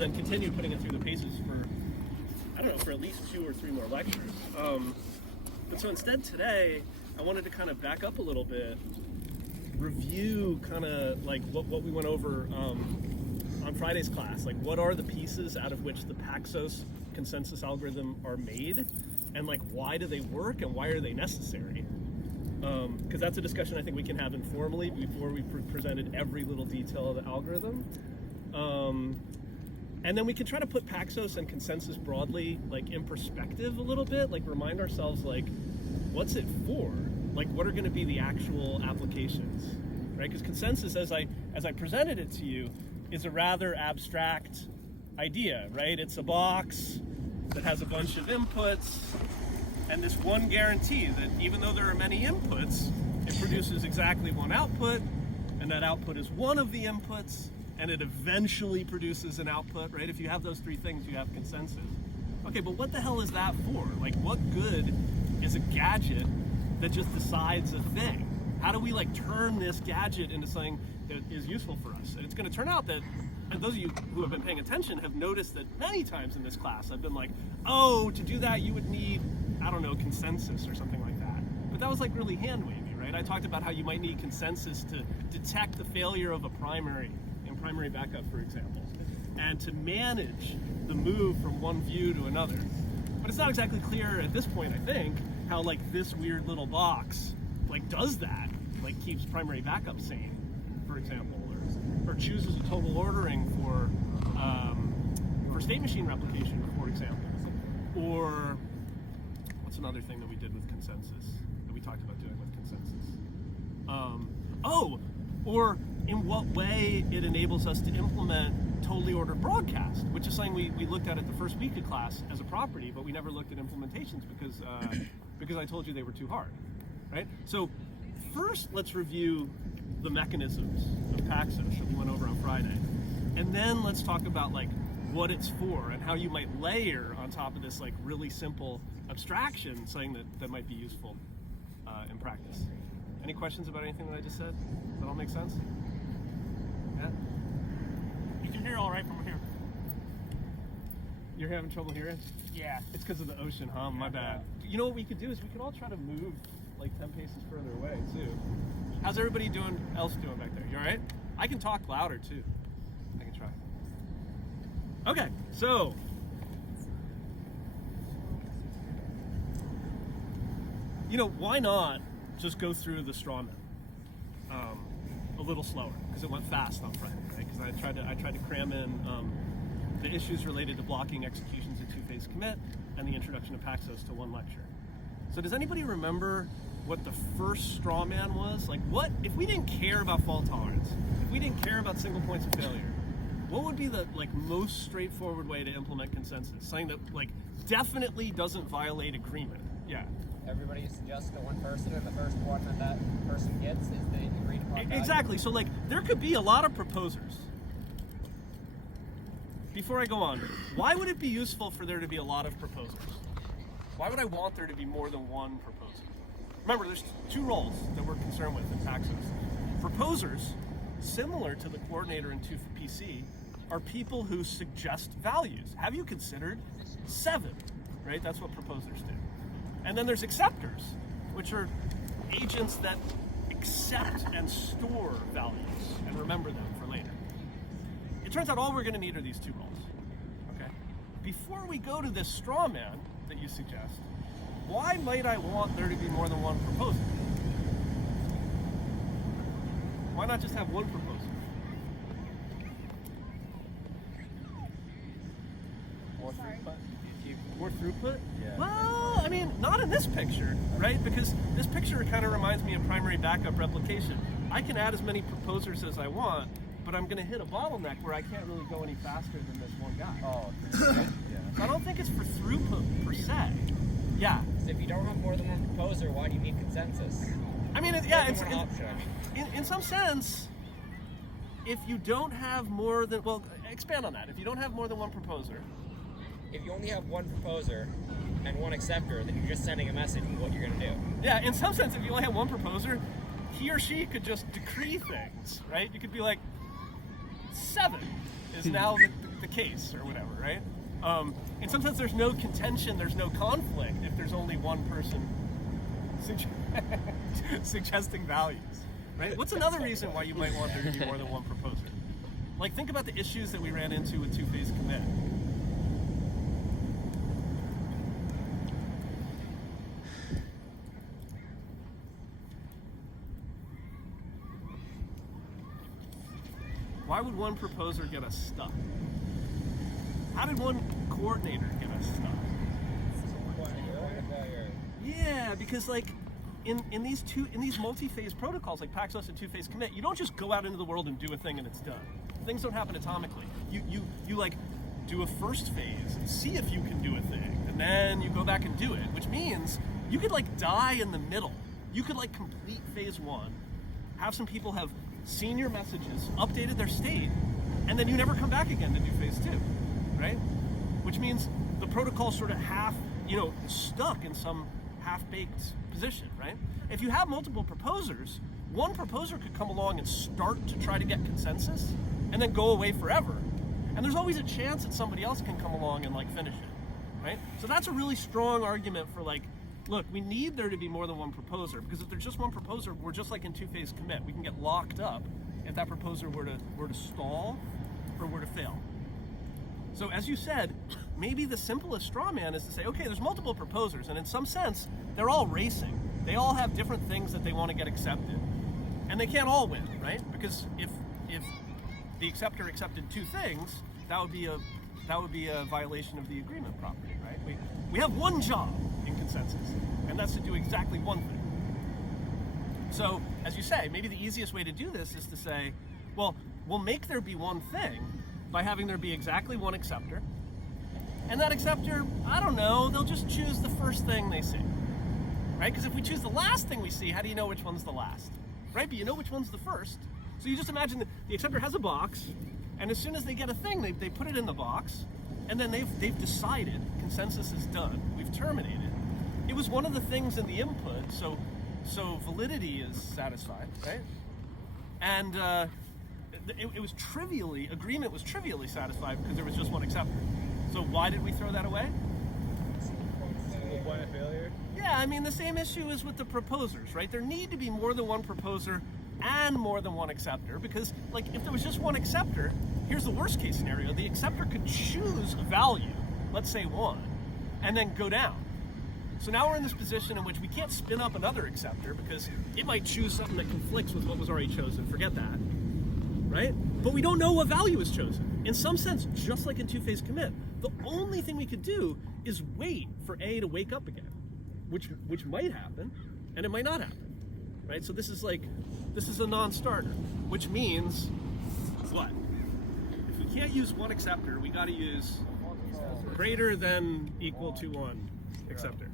and then continue putting it through the paces for, I don't know, for at least 2 or 3 more lectures. But so instead today, I wanted to kind of back up a little bit, review kind of like what we went over on Friday's class. Like, what are the pieces out of which the Paxos consensus algorithm are made, and like why do they work and why are they necessary? Because that's a discussion I think we can have informally before we presented every little detail of the algorithm. And then we can try to put Paxos and consensus broadly like in perspective a little bit, like remind ourselves like, what's it for? Like, what are going to be the actual applications, right? Because consensus, as I presented it to you, is a rather abstract idea, right? It's a box that has a bunch of inputs and this one guarantee that even though there are many inputs, it produces exactly one output, and that output is one of the inputs, and it eventually produces an output, right? If you have those 3 things, you have consensus. Okay, but what the hell is that for? Like, what good is a gadget that just decides a thing? How do we like turn this gadget into something that is useful for us? And it's going to turn out that, and those of you who have been paying attention have noticed that many times in this class I've been like, oh, to do that you would need, I don't know, consensus or something like that. But that was like really hand-wavy, right? I talked about how you might need consensus to detect the failure of a primary in primary backup, for example, and to manage the move from one view to another. But it's not exactly clear at this point, I think, how like this weird little box like does that, like keeps primary backup sane, for example, or chooses a total ordering for state machine replication, for example. Or what's another thing that we did with consensus that we talked about doing with consensus? Or in what way it enables us to implement totally ordered broadcast, which is something we looked at the first week of class as a property, but we never looked at implementations because I told you they were too hard, right? So first, let's review the mechanisms of Paxos that we went over on Friday, and then let's talk about like what it's for and how you might layer on top of this like really simple abstraction something that might be useful in practice. Any questions about anything that I just said? Does that all make sense? Yeah? You can hear all right from here. You're having trouble hearing? Yeah. It's because of the ocean, huh? My bad. You know what we could do is we could all try to move like 10 paces further away too. How's everybody else doing back there? You all right? I can talk louder too. I can try. Okay, so why not just go through the straw man a little slower, because it went fast on Friday, right? Because I tried to cram in the issues related to blocking executions in two-phase commit and the introduction of Paxos to one lecture. So does anybody remember what the first straw man was? Like, what if we didn't care about fault tolerance? If we didn't care about single points of failure, what would be the like most straightforward way to implement consensus? Something that like definitely doesn't violate agreement. Yeah. Everybody suggests to one person, and the first one that person gets is the agreed upon value. Exactly. So like there could be a lot of proposers. Before I go on, why would it be useful for there to be a lot of proposers? Why would I want there to be more than one proposer? Remember, there's 2 roles that we're concerned with in Paxos. Proposers, similar to the coordinator in 2PC, are people who suggest values. Have you considered 7? Right? That's what proposers do. And then there's acceptors, which are agents that accept and store values and remember them for later. It turns out all we're going to need are these 2 roles. Okay? Before we go to this straw man that you suggest, why might I want there to be more than one proposer? Why not just have one proposer? More throughput. More throughput? Yeah. Well, I mean, not in this picture, right? Because this picture kind of reminds me of primary backup replication. I can add as many proposers as I want, but I'm going to hit a bottleneck where I can't really go any faster than this one guy. Oh, yeah. So I don't think it's for throughput per se. Yeah. So if you don't have more than one proposer, why do you need consensus? I mean, in some sense, if you don't have more than, well, expand on that. If you don't have more than one proposer. If you only have one proposer and one acceptor, then you're just sending a message of what you're going to do. Yeah, in some sense, if you only have one proposer, he or she could just decree things, right? You could be like, 7 is now the case or whatever, right? In some sense, there's no contention, there's no conflict if there's only one person suggesting values, right? What's another reason why you might want there to be more than one proposer? Like, think about the issues that we ran into with two-phase commit. Why would one proposer get us stuck? How did one coordinator get us stuck? Yeah, because like in these multi-phase protocols like Paxos and two-phase commit, you don't just go out into the world and do a thing and it's done. Things don't happen atomically. You like do a first phase and see if you can do a thing, and then you go back and do it, which means you could like die in the middle. You could like complete phase one, have some people have seen your messages, updated their state, and then you never come back again to do phase two, right? Which means the protocol's sort of half, stuck in some half-baked position, right? If you have multiple proposers, one proposer could come along and start to try to get consensus and then go away forever. And there's always a chance that somebody else can come along and like finish it, right? So that's a really strong argument for like, look, we need there to be more than one proposer, because if there's just one proposer, we're just like in two-phase commit. We can get locked up if that proposer were to stall or were to fail. So as you said, maybe the simplest straw man is to say, okay, there's multiple proposers, and in some sense, they're all racing. They all have different things that they want to get accepted. And they can't all win, right? Because if the acceptor accepted two things, that would be a violation of the agreement property, right? We have one job in consensus, and that's to do exactly one thing. So, as you say, maybe the easiest way to do this is to say, well, we'll make there be one thing by having there be exactly one acceptor, and that acceptor, I don't know, they'll just choose the first thing they see, right? Because if we choose the last thing we see, how do you know which one's the last, right? But you know which one's the first. So you just imagine that the acceptor has a box, and as soon as they get a thing, they put it in the box, and then they've decided, consensus is done, we've terminated. It was one of the things in the input, so validity is satisfied, right? And agreement was trivially satisfied because there was just one acceptor. So why did we throw that away? Single point of failure? Yeah, I mean, the same issue is with the proposers, right? There need to be more than one proposer and more than one acceptor, because like if there was just one acceptor, here's the worst case scenario, the acceptor could choose a value, let's say 1, and then go down. So now we're in this position in which we can't spin up another acceptor because it might choose something that conflicts with what was already chosen. Forget that, right? But we don't know what value is chosen. In some sense, just like in two-phase commit, the only thing we could do is wait for A to wake up again, which might happen, and it might not happen, right? So this is a non-starter, which means what? If we can't use one acceptor, we got to use greater than equal to one acceptor.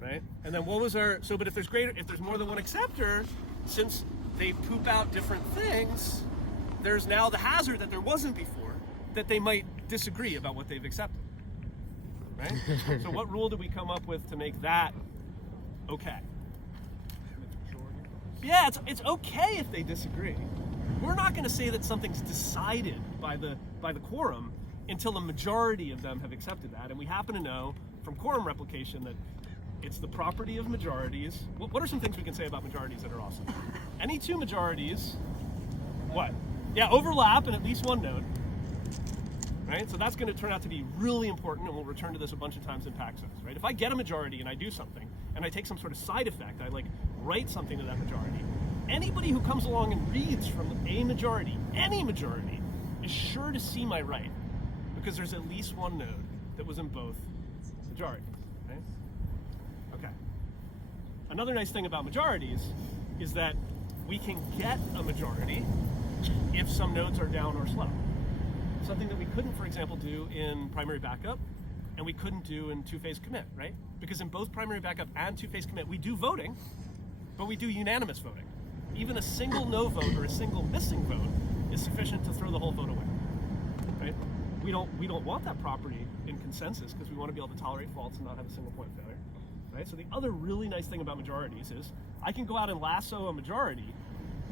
Right? And then what was but if there's more than one acceptor, since they poop out different things, there's now the hazard that there wasn't before, that they might disagree about what they've accepted. Right? So what rule did we come up with to make that okay? Yeah, it's okay if they disagree. We're not going to say that something's decided by the quorum until the majority of them have accepted that, and we happen to know from quorum replication that it's the property of majorities. What are some things we can say about majorities that are awesome? Any two majorities, what? Yeah, overlap in at least one node, right? So that's going to turn out to be really important, and we'll return to this a bunch of times in Paxos, right? If I get a majority and I do something, and I take some sort of side effect, I like write something to that majority, anybody who comes along and reads from a majority, any majority, is sure to see my write, because there's at least one node that was in both majorities. Okay. Another nice thing about majorities is that we can get a majority if some nodes are down or slow. Something that we couldn't, for example, do in primary backup, and we couldn't do in two-phase commit, right? Because in both primary backup and two-phase commit, we do voting, but we do unanimous voting. Even a single no vote or a single missing vote is sufficient to throw the whole vote away, right? We don't want that property in consensus because we want to be able to tolerate faults and not have a single point failure. Right? So the other really nice thing about majorities is I can go out and lasso a majority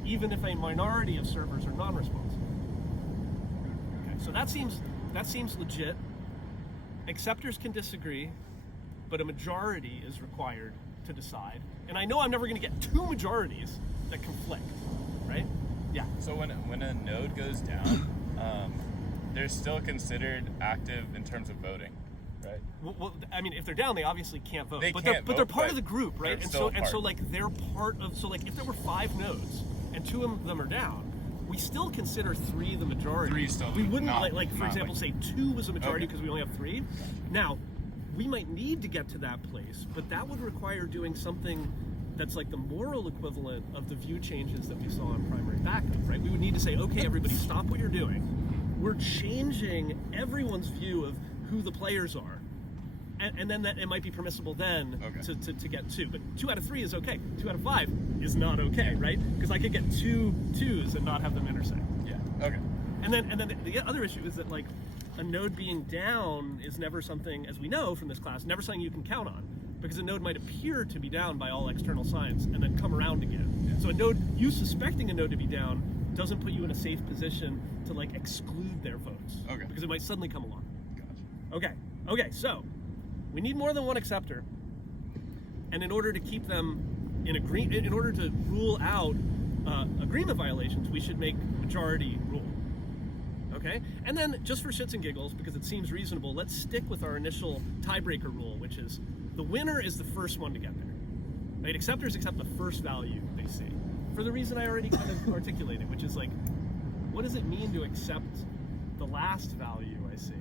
even if a minority of servers are non-responsive. Okay, So that seems legit. Acceptors can disagree, but a majority is required to decide. And I know I'm never going to get two majorities that conflict, right? Yeah. So when a node goes down, they're still considered active in terms of voting, right? Well, I mean, if they're down, they obviously can't vote. They but can't they're vote, part of but the group, right? they're And still so part. like they're part of. So like if there were 5 nodes and 2 of them are down, we still consider 3 the majority. 3 still We wouldn't not- like for not example, like- say 2 was a majority Okay. because we only have 3. Now, we might need to get to that place, but that would require doing something that's like the moral equivalent of the view changes that we saw in primary backup, right? We would need to say, okay, everybody, stop what you're doing. We're changing everyone's view of who the players are. And then that it might be permissible then Okay. to get 2. But 2 out of 3 is okay. 2 out of 5 is not okay, right? Because I could get 2 2s and not have them intersect. Yeah. Okay. And then the other issue is that like a node being down is never something, as we know from this class, never something you can count on, because a node might appear to be down by all external signs and then come around again. Yeah. So a node, you suspecting a node to be down, doesn't put you in a safe position to like exclude their votes. Okay. Because it might suddenly come along. Gotcha. Okay. So we need more than one acceptor, and in order to keep them in order to rule out agreement violations, we should make majority rule. Okay? And then, just for shits and giggles, because it seems reasonable, let's stick with our initial tiebreaker rule, which is the winner is the first one to get there. Right? Acceptors accept the first value they see. For the reason I already kind of articulated, which is like, what does it mean to accept the last value I see?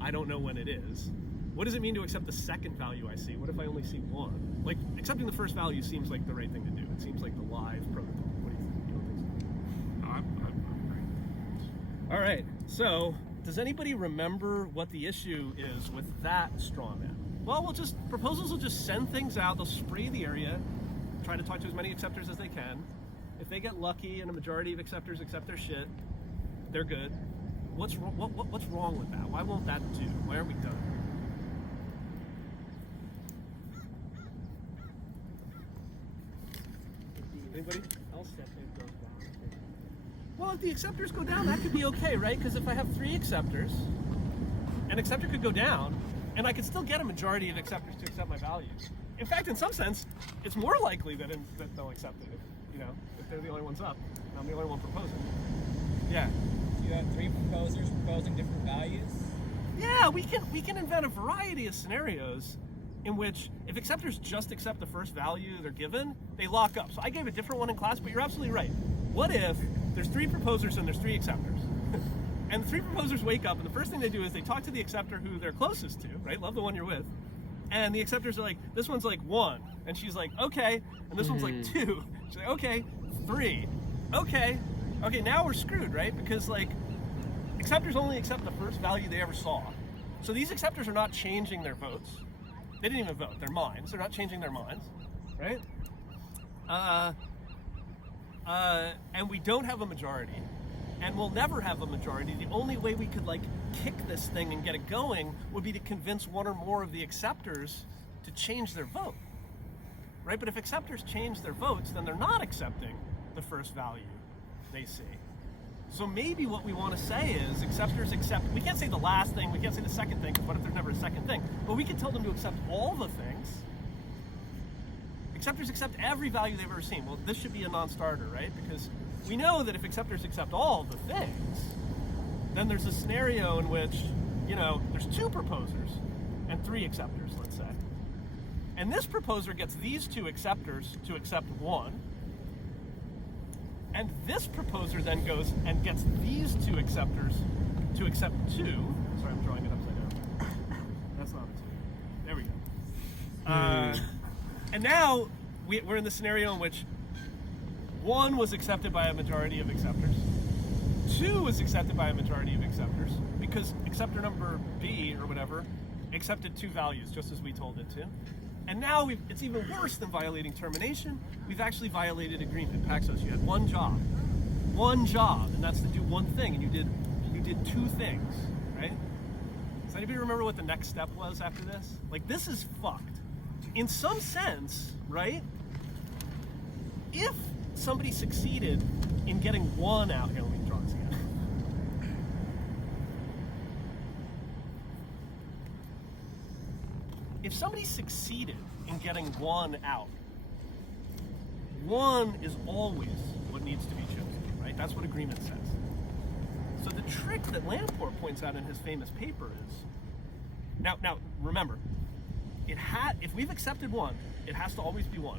I don't know when it is. What does it mean to accept the second value I see? What if I only see 1? Like, accepting the first value seems like the right thing to do. It seems like the live protocol. What do you think? You don't think so? No, I'm All right, so does anybody remember what the issue is with that straw man? Well, proposals will just send things out, they'll spray the area, try to talk to as many acceptors as they can. If they get lucky and a majority of acceptors accept their shit, they're good. What's wrong with that? Why won't that do? Why aren't we done? Anybody else? Well, if the acceptors go down, that could be okay, right? Because if I have 3 acceptors, an acceptor could go down, and I could still get a majority of acceptors to accept my values. In fact, in some sense, it's more likely that they'll accept it. If they're the only ones up, and I'm the only one proposing. Yeah. You have 3 proposers proposing different values. Yeah, we can invent a variety of scenarios in which if acceptors just accept the first value they're given, they lock up. So I gave a different one in class, but you're absolutely right. What if there's 3 proposers and there's 3 acceptors? And the 3 proposers wake up, and the first thing they do is they talk to the acceptor who they're closest to, right? Love the one you're with. And the acceptors are like, this one's like 1. And she's like, okay. And this one's like 2. She's like, okay, 3. Okay. Okay, now we're screwed, right? Because like, acceptors only accept the first value they ever saw. So these acceptors are not changing their votes. They didn't even vote. Their minds. They're not changing their minds, right? And we don't have a majority, and we'll never have a majority. The only way we could like kick this thing and get it going would be to convince 1 or more of the acceptors to change their vote, right? But if acceptors change their votes, then they're not accepting the first value they see. So maybe what we want to say is acceptors accept, we can't say the last thing, we can't say the second thing, because what if there's never a second thing? But we can tell them to accept all the things. Acceptors accept every value they've ever seen. Well, this should be a non-starter, right? Because we know that if acceptors accept all the things, then there's a scenario in which, there's 2 proposers and 3 acceptors, let's say. And this proposer gets these 2 acceptors to accept 1. And this proposer then goes and gets these 2 acceptors to accept 2. Sorry, I'm drawing it upside down. That's not a 2. There we go. And now we're in the scenario in which 1 was accepted by a majority of acceptors. 2 was accepted by a majority of acceptors because acceptor number B or whatever accepted 2 values just as we told it to. And now it's even worse than violating termination. We've actually violated agreement. Paxos, you had one job, and that's to do one thing, and you did 2 things, right? Does anybody remember what the next step was after this? Like, this is fucked. In some sense, right? If somebody succeeded in getting 1 out, here, let me draw this again. if somebody succeeded in getting 1 out, 1 is always what needs to be chosen, right? That's what agreement says. So the trick that Lamport points out in his famous paper is, now remember, if we've accepted 1, it has to always be 1.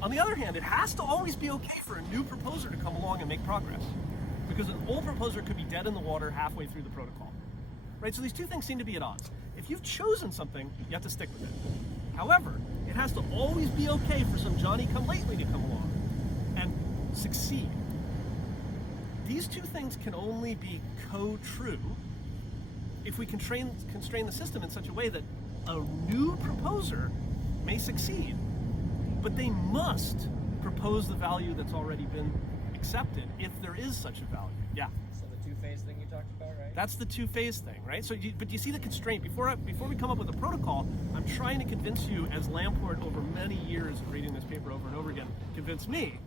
On the other hand, it has to always be okay for a new proposer to come along and make progress, because an old proposer could be dead in the water halfway through the protocol, right? So these two things seem to be at odds. If you've chosen something, you have to stick with it. However, it has to always be okay for some Johnny-come-lately to come along and succeed. These two things can only be co-true if we constrain the system in such a way that a new proposer may succeed, but they must propose the value that's already been accepted if there is such a value. Yeah. So the two-phase thing you talked about, right? That's the two-phase thing, right? So, but you see the constraint. Before we come up with a protocol, I'm trying to convince you, as Lamport over many years of reading this paper over and over again, convinced me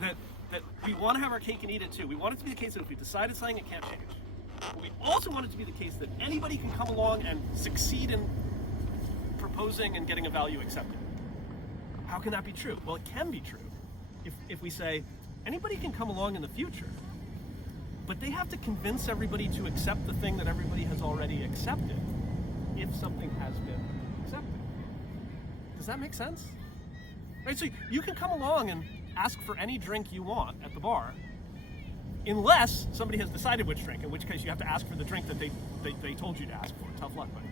that we want to have our cake and eat it too. We want it to be the case that if we decided something, it can't change. But we also want it to be the case that anybody can come along and succeed in proposing and getting a value accepted. How can that be true? Well, it can be true if we say anybody can come along in the future, but they have to convince everybody to accept the thing that everybody has already accepted if something has been accepted. Does that make sense? Right, so you can come along and ask for any drink you want at the bar, unless somebody has decided which drink, in which case you have to ask for the drink that they told you to ask for. Tough luck, buddy.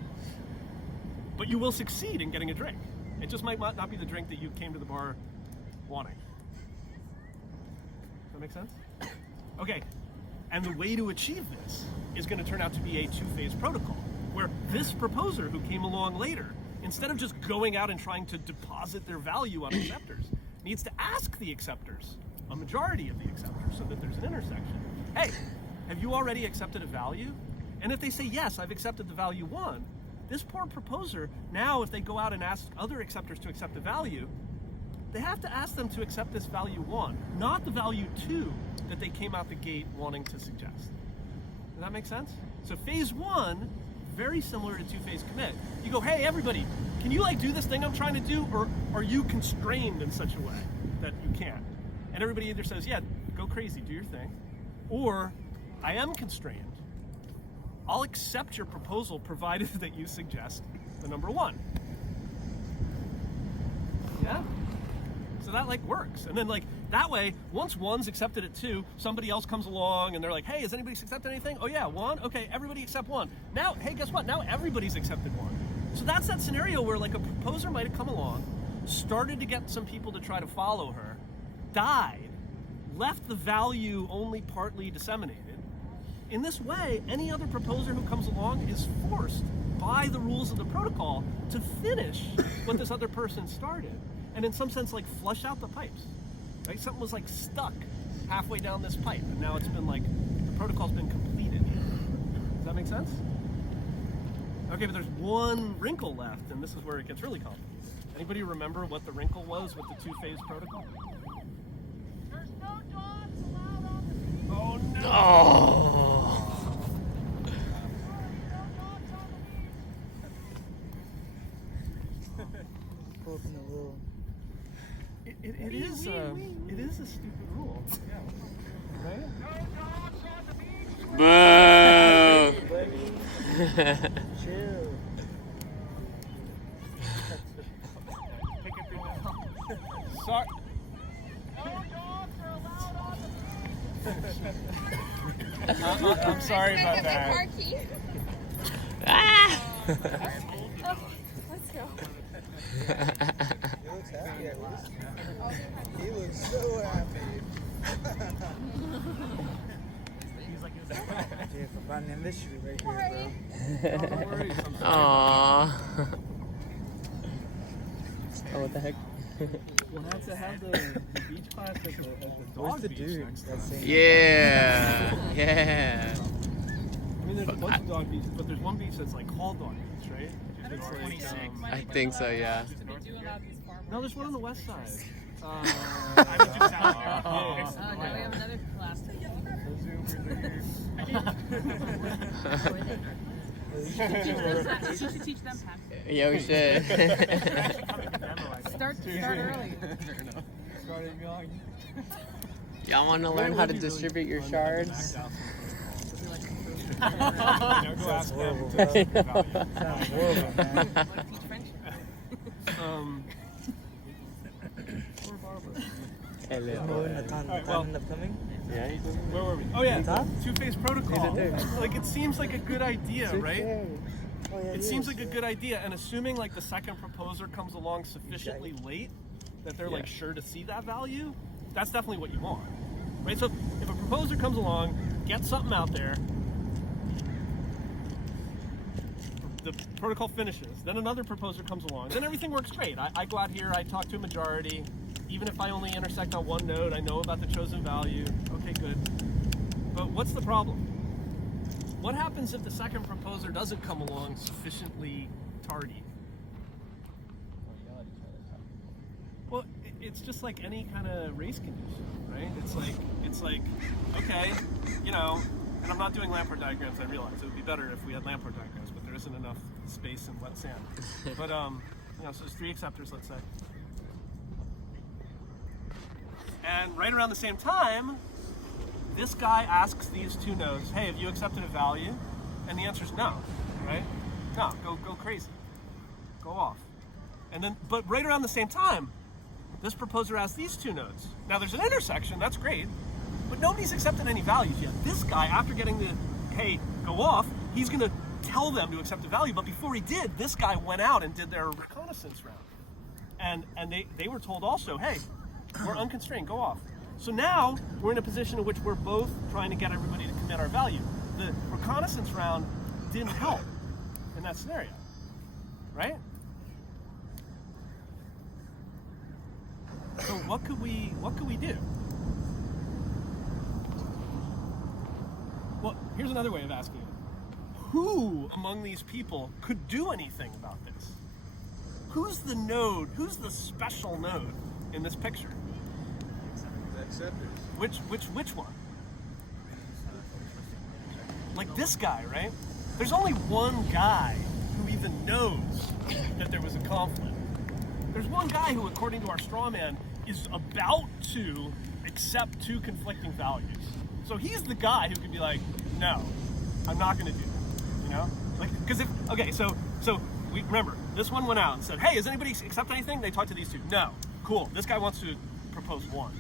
But you will succeed in getting a drink. It just might not be the drink that you came to the bar wanting. Does that make sense? Okay, and the way to achieve this is going to turn out to be a two-phase protocol, where this proposer who came along later, instead of just going out and trying to deposit their value on acceptors, needs to ask the acceptors, a majority of the acceptors, so that there's an intersection. Hey, have you already accepted a value? And if they say, yes, I've accepted the value 1, this poor proposer, now if they go out and ask other acceptors to accept a value, they have to ask them to accept this value 1, not the value 2 that they came out the gate wanting to suggest. Does that make sense? So phase 1, very similar to two-phase commit. You go, hey, everybody, can you do this thing I'm trying to do, or are you constrained in such a way that you can't? And everybody either says, yeah, go crazy, do your thing, or I am constrained. I'll accept your proposal provided that you suggest the number 1. Yeah? So that works. And then that way, once 1's accepted at 2, somebody else comes along and they're like, hey, has anybody accepted anything? Oh yeah, 1? Okay, everybody accept 1. Now, hey, guess what? Now everybody's accepted 1. So that's that scenario where a proposer might have come along, started to get some people to try to follow her, died, left the value only partly disseminated. In this way, any other proposer who comes along is forced by the rules of the protocol to finish what this other person started, and in some sense flush out the pipes. Right? Something was stuck halfway down this pipe, and now it's been the protocol's been completed. Does that make sense? Okay, but there's one wrinkle left, and this is where it gets really complicated. Anybody remember what the wrinkle was with the two-phase protocol? There's no dogs allowed on the beach. Oh no! Oh. No dogs on the beach. Broken the rule. It is a stupid rule. Yeah. Right? No dogs on the beach. Boo! Chill. Sorry. No dogs are allowed on the beach. I'm sorry about My that. car key. Ah! Let's go. He looks happy at least. He looks so happy. Yeah, for finding this shit right here, bro. Don't worry. Aww. Oh, what the heck? We'll have to have the beach class at the Where's dog the beach dude next that's time. saying Yeah. Yeah. I mean, there's a bunch of dog beaches, but there's one beach that's called Dog Beach, right? It's I think so, yeah. no, there's one on the west side. Oh, no, we have another class. You should teach them Paxos. Yeah, we should. Start early. Starting young. Y'all want to learn how to distribute your shards? Go ask them. Sounds horrible, man. Hello. Nathan end up coming? Yeah, he's over Where were we? Oh yeah, Top? two-phase protocol. there. Like it seems like a good idea, right? Oh, yeah, It seems like a good idea, and assuming like the second proposer comes along sufficiently late that they're like sure to see that value, that's definitely what you want, right? So if a proposer comes along, gets something out there, the protocol finishes, then another proposer comes along, then everything works great. I go out here, I talk to a majority, even if I only intersect on one node, I know about the chosen value. Okay, good. But what's the problem? What happens if the second proposer doesn't come along sufficiently tardy? Well, it's just like any kind of race condition, right? It's like, okay, you know, and I'm not doing Lamport diagrams, I realize. It would be better if we had Lamport diagrams, but there isn't enough space in wet sand. But, you know, so there's 3 acceptors, let's say. And right around the same time, this guy asks these 2 nodes, hey, have you accepted a value? And the answer is no, right? No, go crazy. Go off. And then, but right around the same time, this proposer asks these 2 nodes. Now there's an intersection, that's great, but nobody's accepted any values yet. This guy, after getting the, hey, go off, he's gonna tell them to accept a value, but before he did, this guy went out and did their reconnaissance round. And they were told also, hey, we're unconstrained, go off. So now we're in a position in which we're both trying to get everybody to commit our value. The reconnaissance round didn't help in that scenario, right? So what could we do? Well, here's another way of asking it. Who among these people could do anything about this? Who's the node, who's the special node in this picture? Which one? Like this guy, right? There's only one guy who even knows that there was a conflict. There's one guy who, according to our straw man, is about to accept 2 conflicting values. So he's the guy who could be like, no, I'm not gonna do that, you know? Like, because if, okay, so we remember, this one went out and said, hey, does anybody accept anything? They talked to these 2, no, cool, this guy wants to propose 1.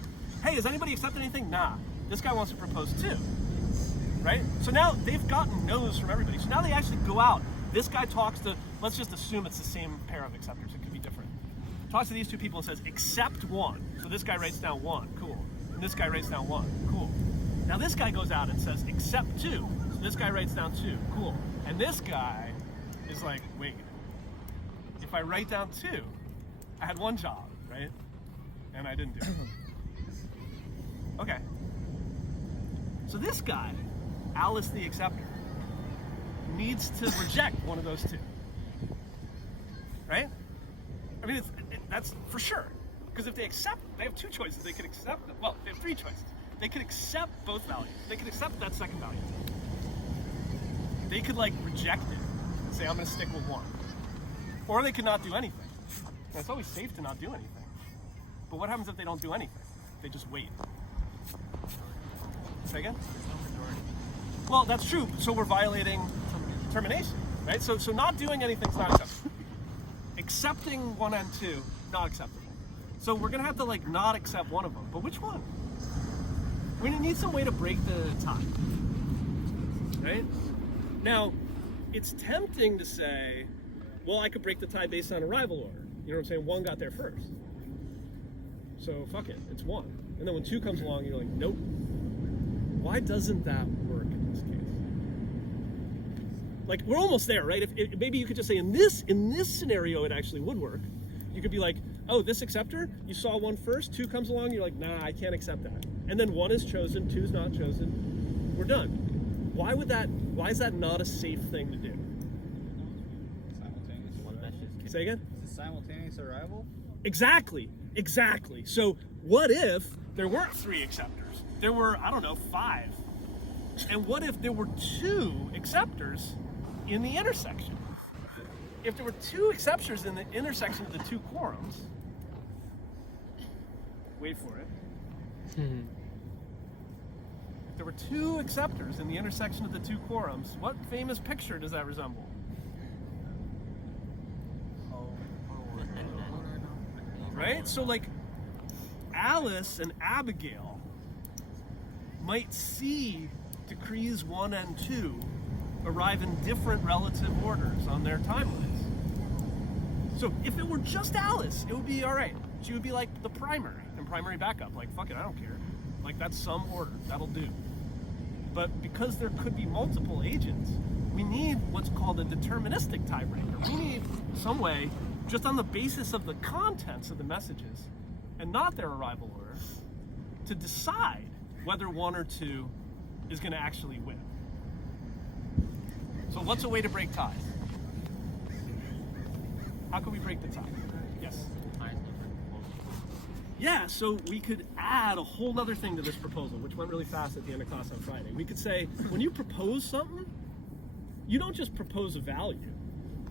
Hey, does anybody accept anything? Nah, this guy wants to propose 2, right? So now they've gotten no's from everybody. So now they actually go out. This guy talks to, let's just assume it's the same pair of acceptors, it could be different. Talks to these 2 people and says, accept 1. So this guy writes down 1, cool. And this guy writes down 1, cool. Now this guy goes out and says, accept 2. So this guy writes down 2, cool. And this guy is like, wait, if I write down 2, I had 1 job, right? And I didn't do it. Okay. So this guy, Alice the acceptor, needs to reject one of those 2. Right? I mean, that's for sure. Because if they accept, they have 2 choices. They could accept, well, they have 3 choices. They could accept both values. They could accept that second value. They could like reject it and say, I'm gonna stick with 1. Or they could not do anything. And it's always safe to not do anything. But what happens if they don't do anything? They just wait. Say again? Well, that's true. So we're violating termination, right? So not doing anything is not acceptable. Accepting 1 and 2, not acceptable. So we're gonna have to like not accept one of them. But which one? We're gonna need some way to break the tie, right? Now, it's tempting to say, well, I could break the tie based on arrival order. You know what I'm saying? 1 got there first. So fuck it, it's 1. And then when 2 comes along, you're like, nope. Why doesn't that work in this case? Like, we're almost there, right? If maybe you could just say in this scenario, it actually would work. You could be like, oh, this acceptor, you saw 1 first, 2 comes along, you're like, nah, I can't accept that. And then 1 is chosen, 2 is not chosen, we're done. Why is that not a safe thing to do? Simultaneous. Say again? Is it simultaneous arrival? Exactly. So what if there weren't 3 acceptors? There were, I don't know, 5. And what if there were 2 acceptors in the intersection. If there were two acceptors in the intersection of the two quorums, wait for it. If there were two acceptors in the intersection of the two quorums, what famous picture does that resemble? Right? So like Alice and Abigail might see decrees 1 and 2 arrive in different relative orders on their timelines. So if it were just Alice, it would be all right. She would be like the primary and primary backup. Like, fuck it, I don't care. Like, that's some order. That'll do. But because there could be multiple agents, we need what's called a deterministic tiebreaker. We need some way, just on the basis of the contents of the messages and not their arrival order, to decide whether 1 or 2 is going to actually win. So what's a way to break ties? How can we break the tie? Yes? Yeah, so we could add a whole other thing to this proposal, which went really fast at the end of class on Friday. We could say, when you propose something, you don't just propose a value,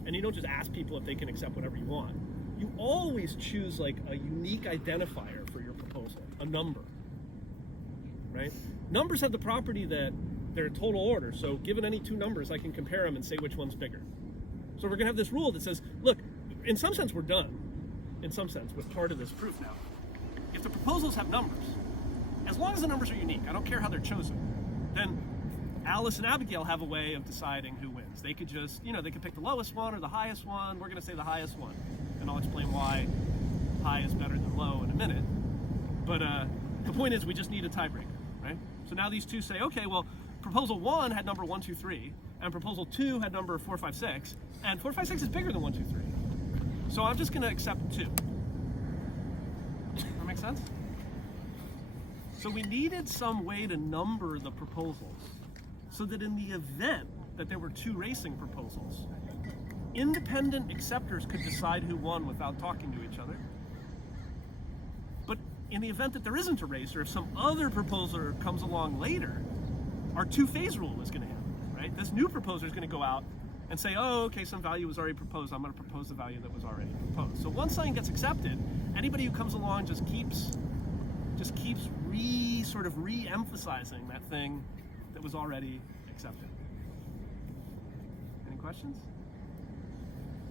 and you don't just ask people if they can accept whatever you want. You always choose like a unique identifier for your proposal, a number, right? Numbers have the property that they're a total order, so given any two numbers, I can compare them and say which one's bigger. So we're gonna have this rule that says, look, in some sense we're done, in some sense, with part of this proof now. If the proposals have numbers, as long as the numbers are unique, I don't care how they're chosen, then Alice and Abigail have a way of deciding who wins. They could just, they could pick the lowest one or the highest one. We're gonna say the highest one, and I'll explain why high is better than low in a minute. But the point is we just need a tiebreaker, right? So now these two say, okay, well, proposal 1 had number 1, 2, 3, and proposal 2 had number 4, 5, 6, and 4, 5, 6 is bigger than 1, 2, 3. So I'm just gonna accept 2. That make sense? So we needed some way to number the proposals so that in the event that there were two racing proposals, independent acceptors could decide who won without talking to each other. But in the event that there isn't a race, or if some other proposer comes along later, our two-phase rule is gonna happen, right? This new proposer is gonna go out and say, oh, okay, some value was already proposed, I'm gonna propose the value that was already proposed. So once something gets accepted, anybody who comes along just keeps sort of re-emphasizing that thing that was already accepted. Any questions?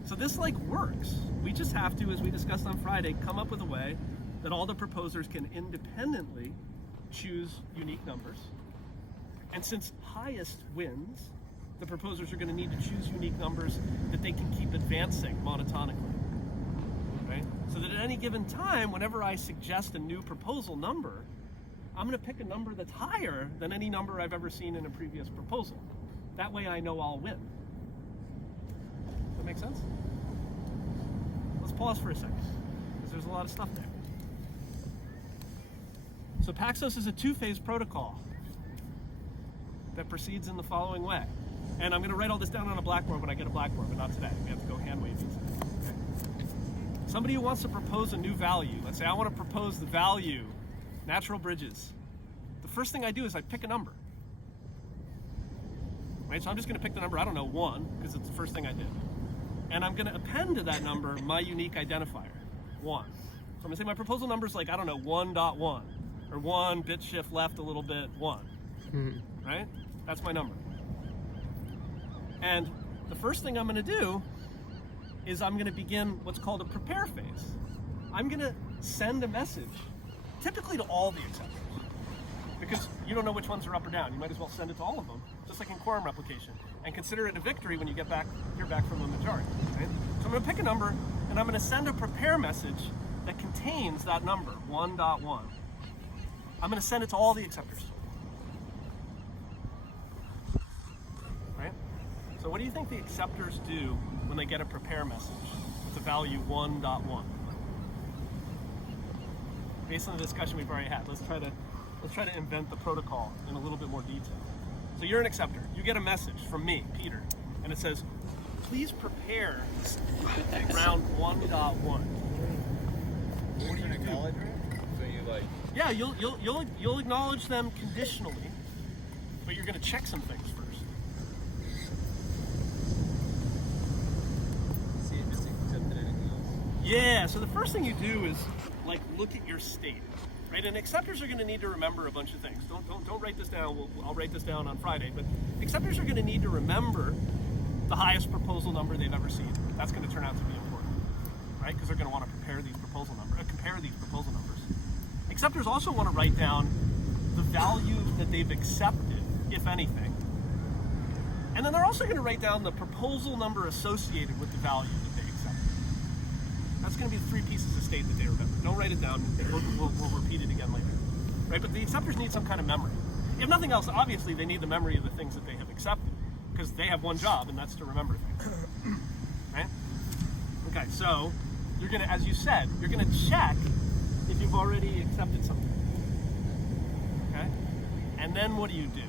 So this works. We just have to, as we discussed on Friday, come up with a way that all the proposers can independently choose unique numbers. And since highest wins, the proposers are going to need to choose unique numbers that they can keep advancing monotonically, right? So that at any given time, whenever I suggest a new proposal number, I'm going to pick a number that's higher than any number I've ever seen in a previous proposal. That way I know I'll win. Does that make sense? Let's pause for a second, because there's a lot of stuff there. So Paxos is a two-phase protocol that proceeds in the following way. And I'm going to write all this down on a blackboard when I get a blackboard, but not today. We have to go hand wave these. Okay. Somebody who wants to propose a new value, let's say I want to propose the value, natural bridges. The first thing I do is I pick a number. Right, so I'm just going to pick the number, I don't know, 1, because it's the first thing I did. And I'm going to append to that number my unique identifier, 1. So I'm going to say my proposal number is 1.1, or 1 bit shift left a little bit, 1. Right? That's my number. And the first thing I'm going to do is I'm going to begin what's called a prepare phase. I'm going to send a message, typically to all the acceptors, because you don't know which ones are up or down. You might as well send it to all of them, just like in quorum replication, and consider it a victory when you hear back from the majority. Right? So I'm going to pick a number, and I'm going to send a prepare message that contains that number, 1.1. I'm going to send it to all the acceptors. Right? So what do you think the acceptors do when they get a prepare message with the value 1.1? Based on the discussion we've already had, let's try to invent the protocol in a little bit more detail. So you're an acceptor. You get a message from me, Peter, and it says, please prepare round 1.1. What do you acknowledge it? So you Yeah, you'll acknowledge them conditionally, but you're going to check some things first. Yeah, so the first thing you do is like look at your state, right? And acceptors are going to need to remember a bunch of things. Don't write this down. I'll write this down on Friday. But acceptors are going to need to remember the highest proposal number they've ever seen. That's going to turn out to be important, right? Because they're going to want to compare these proposal numbers. Acceptors also want to write down the value that they've accepted, if anything. And then they're also going to write down the proposal number associated with the value that they accepted. That's going to be the 3 pieces of state that they remember. Don't write it down. We'll repeat it again later. Right? But the acceptors need some kind of memory. If nothing else, obviously they need the memory of the things that they have accepted, because they have one job, and that's to remember things. Right? Okay, so you're going to, as you said, you're going to check if you've already accepted something. Okay? And then what do you do?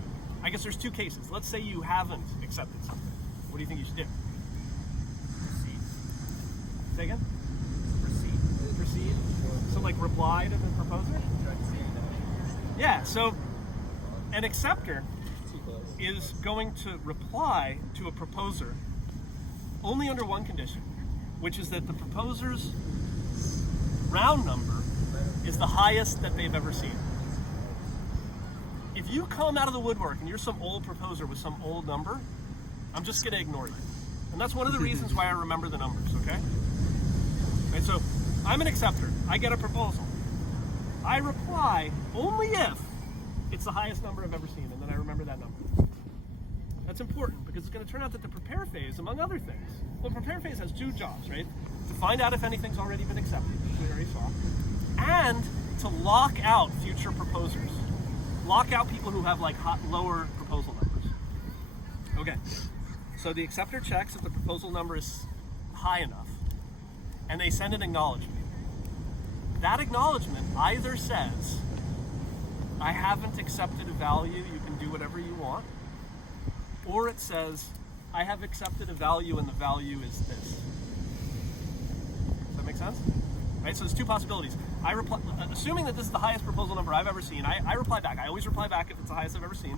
I guess there's 2 cases. Let's say you haven't accepted something. What do you think you should do? Proceed. Say again? Proceed. So like reply to the proposer? Yeah, so an acceptor is going to reply to a proposer only under one condition, which is that the proposer's round number is the highest that they've ever seen. If you come out of the woodwork and you're some old proposer with some old number, I'm just going to ignore you. And that's one of the reasons why I remember the numbers, okay? And so I'm an acceptor. I get a proposal. I reply only if it's the highest number I've ever seen, and then I remember that number. That's important because it's going to turn out that the prepare phase, among other things, well, prepare phase has 2 jobs, right? To find out if anything's already been accepted, which we already saw, and to lock out future proposers. Lock out people who have like lower proposal numbers. Okay, so the acceptor checks if the proposal number is high enough, and they send an acknowledgement. That acknowledgement either says, I haven't accepted a value, you can do whatever you want, or it says, I have accepted a value and the value is this. Does that make sense? Right, so there's 2 possibilities. I reply, assuming that this is the highest proposal number I've ever seen, I reply back. I always reply back if it's the highest I've ever seen.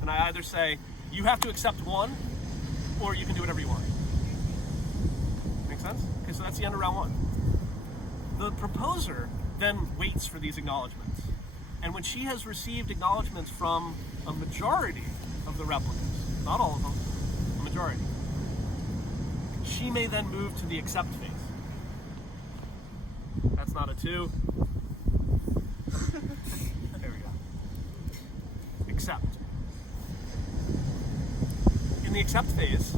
And I either say, you have to accept one, or you can do whatever you want. Make sense? Okay, so that's the end of round 1. The proposer then waits for these acknowledgments. And when she has received acknowledgments from a majority of the replicants, not all of them, a majority, she may then move to the accept phase. That's not a 2. There we go. Accept. In the accept phase,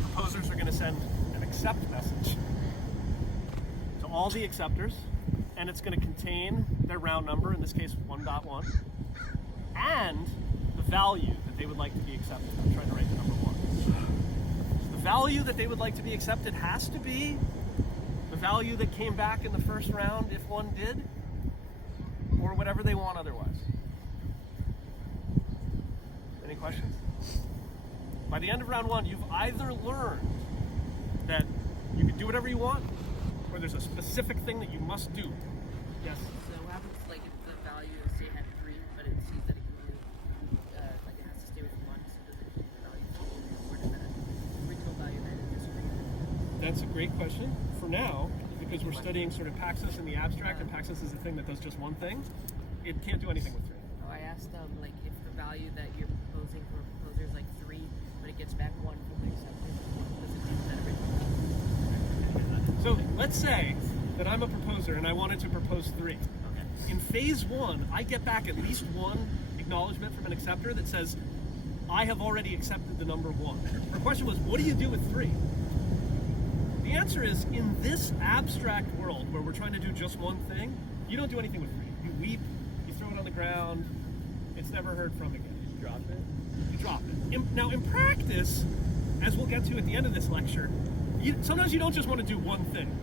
proposers are going to send an accept message to all the acceptors, and it's going to contain their round number, in this case 1.1, and the value that they would like to be accepted. I'm trying to write the number 1. The value that they would like to be accepted has to be the value that came back in the first round if one did, or whatever they want otherwise. Any questions? By the end of round 1, you've either learned that you can do whatever you want, or there's a specific thing that you must do. Yes? So what happens like if the value is say had 3, but it sees that it can do like it has to stay with 1, so does it keep the value? Or does that original value then disagree? That's a great question. For now, because we're studying sort of Paxos in the abstract, and Paxos is a thing that does just one thing, it can't do anything with 3. Oh, I asked like if the value that you're proposing for a proposer is like 3, but it gets back 1 from the acceptor, does it do that original? So let's say that I'm a proposer and I wanted to propose 3. Okay. In phase 1, I get back at least 1 acknowledgement from an acceptor that says, I have already accepted the number 1. The question was, what do you do with 3? The answer is, in this abstract world where we're trying to do just one thing, you don't do anything with 3. You weep, you throw it on the ground, it's never heard from again. You drop it? You drop it. Now, in practice, as we'll get to at the end of this lecture, sometimes you don't just want to do one thing.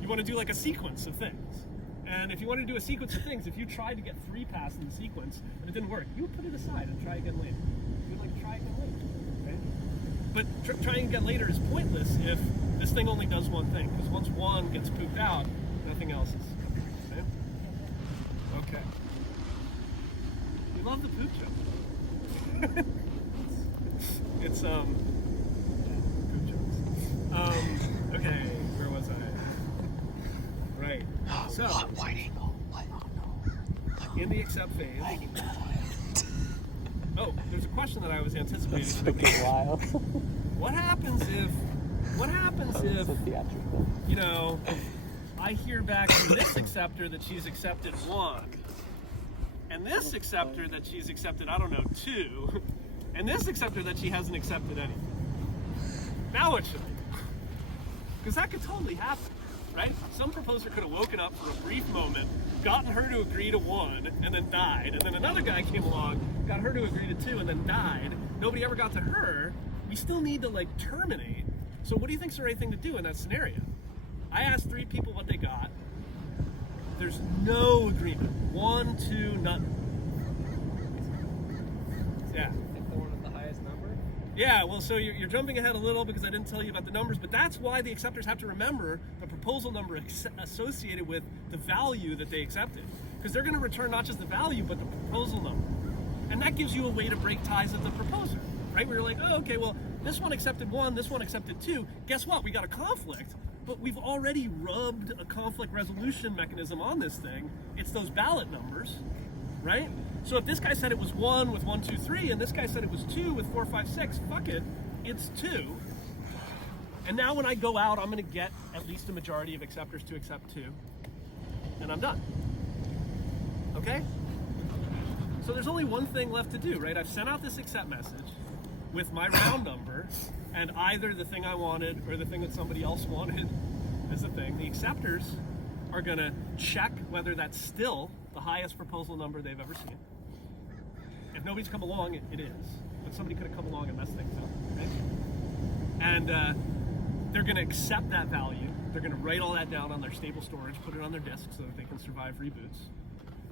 You want to do like a sequence of things. And if you want to do a sequence of things, if you tried to get 3 passed in the sequence and it didn't work, you would put it aside and try again later. You would like try again later, right? But trying again later is pointless if this thing only does one thing, because once 1 gets pooped out, nothing else is. Okay? Okay. We love the poop joke. It's poop jokes. Okay, where was I? So, in the accept phase, oh, there's a question that I was anticipating. Freaking wild. What happens if, Theatrical. you know, I hear back from this acceptor that she's accepted 1, and this acceptor that she's accepted, I don't know, 2, and this acceptor that she hasn't accepted anything? Now what should I do? Because that could totally happen, right? Some proposer could have woken up for a brief moment, gotten her to agree to 1, and then died. And then another guy came along, got her to agree to 2, and then died. Nobody ever got to her. We still need to, like, terminate. So what do you think's the right thing to do in that scenario? I asked 3 people what they got. There's no agreement. 1, 2, nothing. Yeah. Pick the one with the highest number. Yeah, well, so you're jumping ahead a little because I didn't tell you about the numbers, but that's why the acceptors have to remember the proposal number associated with the value that they accepted. Because they're going to return not just the value, but the proposal number. And that gives you a way to break ties with the proposer, right? Where you're like, oh, okay, well, this one accepted 1, this one accepted 2. Guess what? We got a conflict, but we've already rubbed a conflict resolution mechanism on this thing. It's those ballot numbers, right? So if this guy said it was 1 with 1, 2, 3, and this guy said it was 2 with 4, 5, 6, fuck it, it's 2. And now when I go out, I'm gonna get at least a majority of acceptors to accept 2, and I'm done. Okay? So there's only one thing left to do, right? I've sent out this accept message with my round number, and either the thing I wanted or the thing that somebody else wanted as the thing. The acceptors are gonna check whether that's still the highest proposal number they've ever seen. If nobody's come along, it is. But somebody could have come along and messed things up, right? And they're gonna accept that value. They're gonna write all that down on their stable storage, put it on their disk so that they can survive reboots.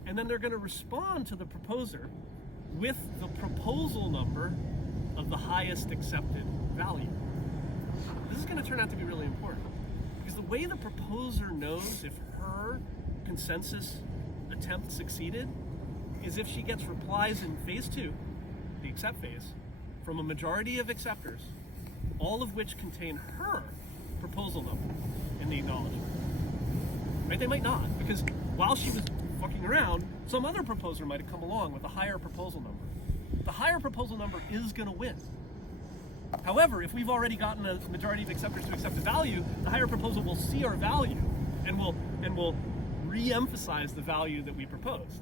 And then they're gonna respond to the proposer with the proposal number of the highest accepted value. This is gonna turn out to be really important because the way the proposer knows if her consensus attempt succeeded is if she gets replies in phase 2, the accept phase, from a majority of acceptors, all of which contain her proposal number in the acknowledgement. Right? They might not, because while she was fucking around, some other proposer might have come along with a higher proposal number. The higher proposal number is going to win. However, if we've already gotten a majority of acceptors to accept a value, the higher proposal will see our value and will re-emphasize the value that we proposed,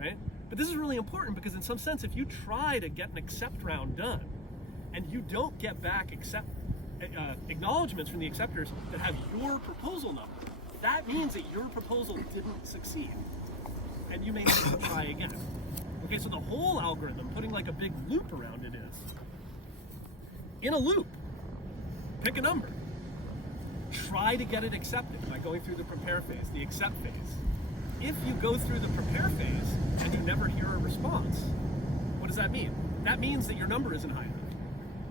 right? But this is really important because in some sense, if you try to get an accept round done and you don't get back acknowledgements from the acceptors that have your proposal number, that means that your proposal didn't succeed and you may need to try again. Okay, so the whole algorithm, putting like a big loop around it is, in a loop, pick a number. Try to get it accepted by going through the prepare phase, the accept phase. If you go through the prepare phase and you never hear a response, what does that mean? That means that your number isn't high enough,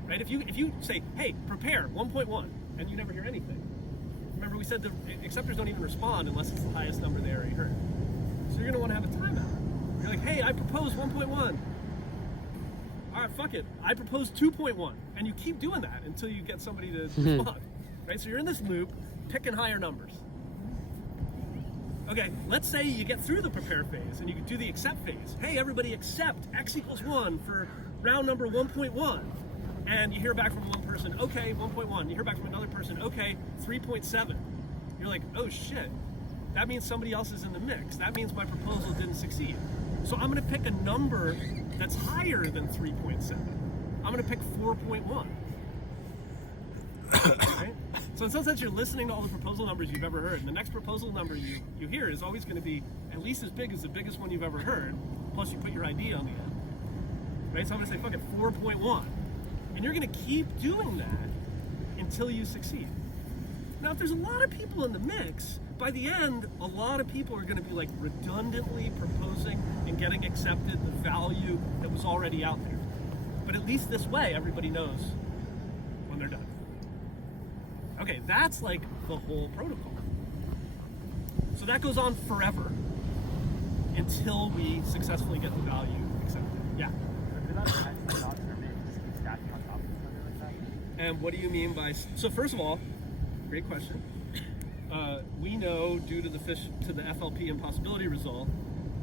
right? If you say, hey, prepare 1.1, and you never hear anything, remember we said the acceptors don't even respond unless it's the highest number they already heard. So you're gonna wanna have a timeout. You're like, hey, I propose 1.1. All right, fuck it. I propose 2.1. And you keep doing that until you get somebody to respond, right? So you're in this loop, picking higher numbers. Okay, let's say you get through the prepare phase and you do the accept phase. Hey, everybody accept X equals 1 for round number 1.1. And you hear back from one person, okay, 1.1. You hear back from another person, okay, 3.7. You're like, oh shit. That means somebody else is in the mix. That means my proposal didn't succeed. So I'm gonna pick a number that's higher than 3.7. I'm gonna pick 4.1. Right? So in some sense, you're listening to all the proposal numbers you've ever heard. And the next proposal number you hear is always gonna be at least as big as the biggest one you've ever heard, plus you put your ID on the end. Right? So I'm gonna say, fuck it, 4.1. And you're gonna keep doing that until you succeed. Now, if there's a lot of people in the mix, by the end, a lot of people are going to be like redundantly proposing and getting accepted the value that was already out there. But at least this way, everybody knows when they're done. Okay, that's like the whole protocol. So that goes on forever until we successfully get the value accepted. Yeah. And what do you mean by... So first of all, great question. we know due to the FLP impossibility result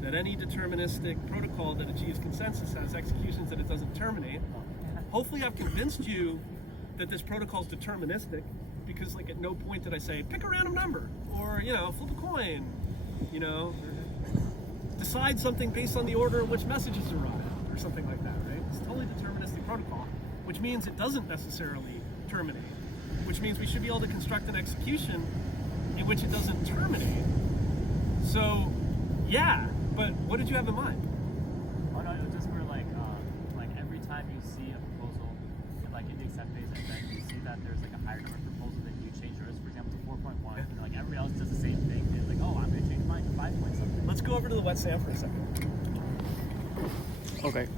that any deterministic protocol that achieves consensus has executions that it doesn't terminate. Hopefully I've convinced you that this protocol is deterministic, because like at no point did I say pick a random number or flip a coin, decide something based on the order in which messages arrive or something like that, right? It's a totally deterministic protocol, which means it doesn't necessarily terminate, which means we should be able to construct an execution in which it doesn't terminate. So yeah, but what did you have in mind? Oh no, it was just for like every time you see a proposal like in the accept phase and then you see that there's like a higher number of proposals and you change yours, for example, to 4.1, and like everybody else does the same thing. It's like, oh, I'm gonna change mine to 5 point something. Let's go over to the wet sand for a second. Okay.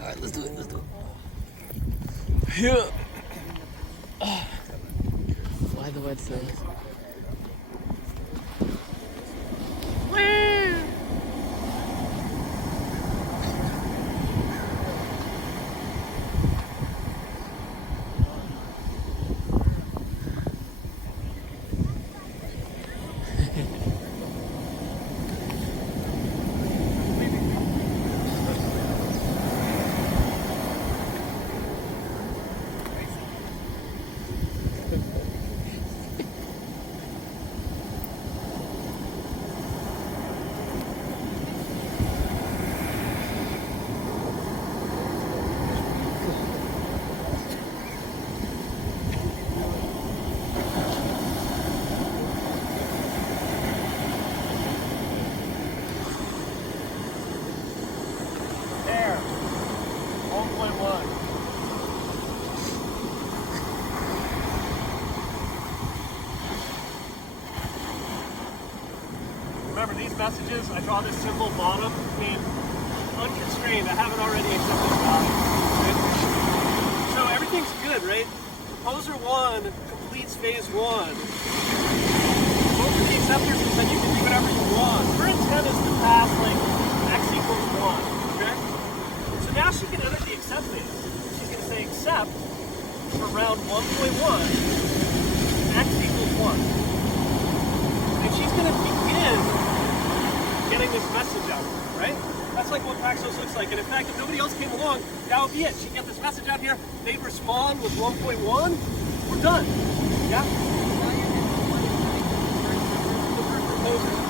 Alright, let's do it. Yeah. Why the wet sand? There. 1.1. Remember these messages, I draw this symbol bottom, mean unconstrained. I haven't already accepted the value. Right? So everything's good, right? Proposer 1 completes phase 1. Both of the acceptors, and then you can do whatever you want. Her intent is to pass like x equals 1. Okay? So now she can enter the accept phase. She's going to say accept for round 1.1, x equals 1. And she's going to begin getting this message out, right? That's like what Paxos looks like. And in fact, if nobody else came along, that would be it. She'd get this message out here, they'd respond with 1.1, we're done. Yeah?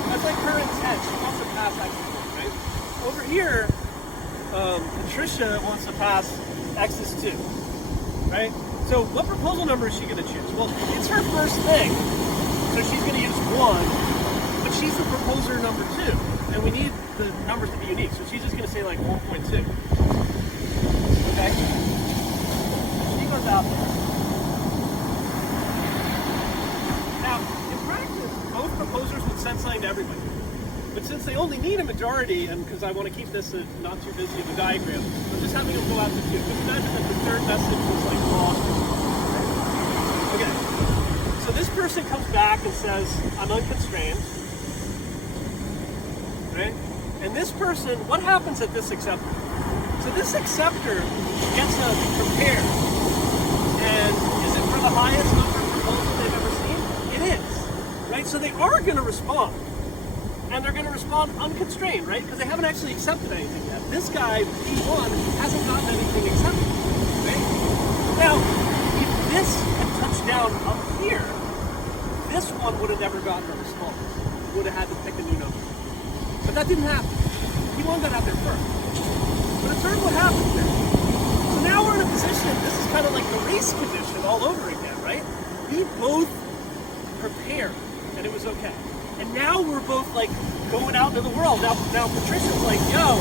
That's like her intent. She wants to pass X is 1, right? Over here, Patricia wants to pass X is 2, right? So what proposal number is she going to choose? Well, it's her first thing, so she's going to use 1, but she's the proposer number 2, and we need the numbers to be unique, so she's just going to say like 1.2. Okay? She goes out there. Now, in practice, both proposers would send something to everybody. But since they only need a majority, and because I want to keep this not too busy of a diagram, I'm just having them go out to 2. Just imagine that the third message was like lost. Okay. So this person comes back and says, I'm unconstrained. Right? And this person, what happens at this acceptor? So this acceptor gets a prepare. And is it for the highest number of proposals they've ever seen? It is. Right? So they are going to respond. And they're going to respond unconstrained, right? Because they haven't actually accepted anything yet. This guy, P1, hasn't gotten anything accepted. Right? Now, if this had touched down up here, this one would have never gotten a response. It would have had to pick a new number. But that didn't happen. P1 got out there first. But observe what happens there. So now we're in a position, this is kind of like the race condition all over again, right? We both prepared, and it was okay. And now we're both like going out into the world. Now Patricia's like, yo,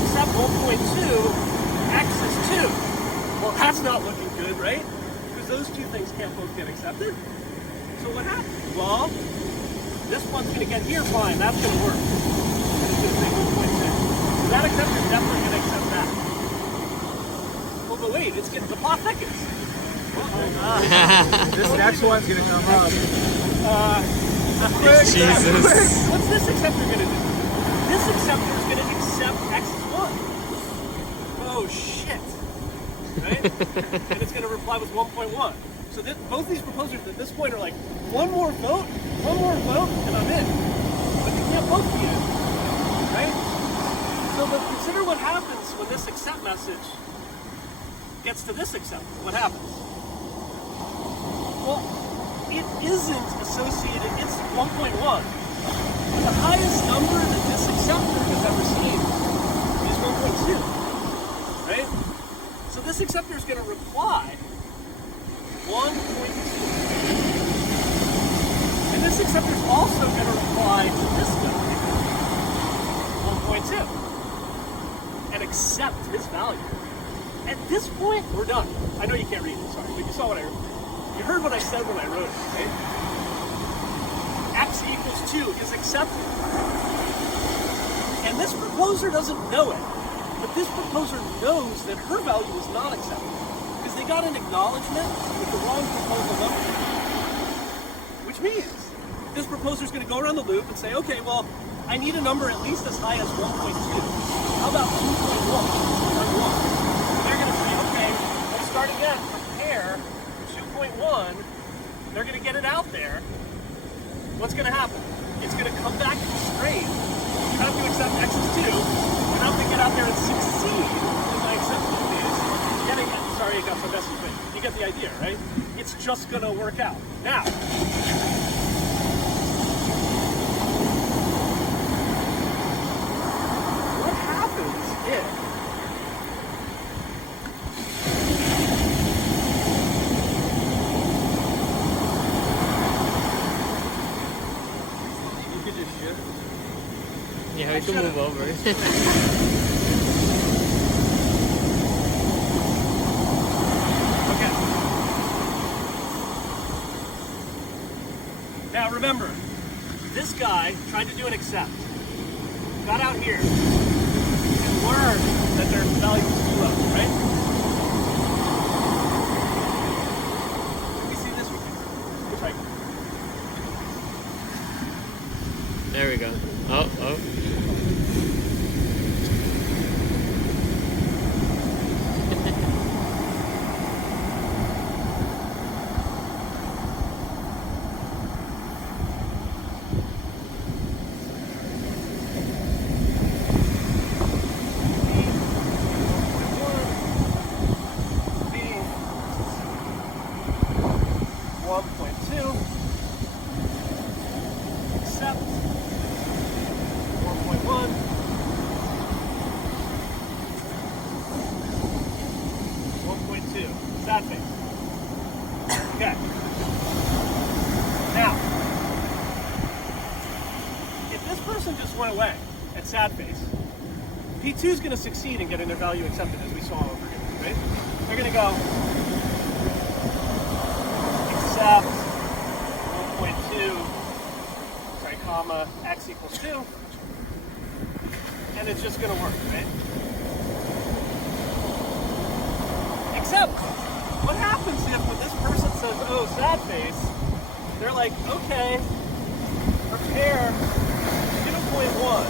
accept 1.2, X is 2. Well, that's not looking good, right? Because those two things can't both get accepted. So what happens? Well, this one's going to get here, fine, that's going to work. It's going to say 1.6. So that acceptor is definitely going to accept that. Well, but wait, it's getting the plot thickens. This next one's gonna come up. Jesus. What's this acceptor going to do? This acceptor is going to accept X is 1. Oh, shit. Right? And it's going to reply with 1.1. So both these proposers at this point are like, one more vote, and I'm in. But they can't both be in, right? So but consider what happens when this accept message gets to this accept. What happens? Well, it isn't associated, it's 1.1. The highest number that this acceptor has ever seen is 1.2, right? So this acceptor is going to reply 1.2. And this acceptor is also going to reply to this guy 1.2 and accept his value. At this point, we're done. I know you can't read it, sorry, but you saw what you heard what I said when I wrote it, right? X equals 2 is accepted. And this proposer doesn't know it, but this proposer knows that her value is not accepted because they got an acknowledgement with the wrong proposal number. Which means this proposer is going to go around the loop and say, okay, well, I need a number at least as high as 1.2. How about 2.1 or 1? They're going to say, okay, let's start again. Compare 2.1. They're going to get it out there. What's going to happen? It's going to come back constrained. You have to accept X is 2. You have to get out there and succeed in my acceptance phase. Sorry, it got so messy, but you get the idea, right? It's just going to work out. Now, what happens if Yeah, we can move over. Okay. Now remember, this guy tried to do an accept. Got out here and learned that their value was too low, right? Let me see this one. It's like, There we go. Oh. Okay. Now, if this person just went away at sad face, P2 is going to succeed in getting their value accepted, as we saw over here, right? They're going to go accept 1.2, sorry, comma, x equals 2, and it's just going to work, right? Except, what happens if when this person says, oh, sad face, they're like, okay, prepare 2.1,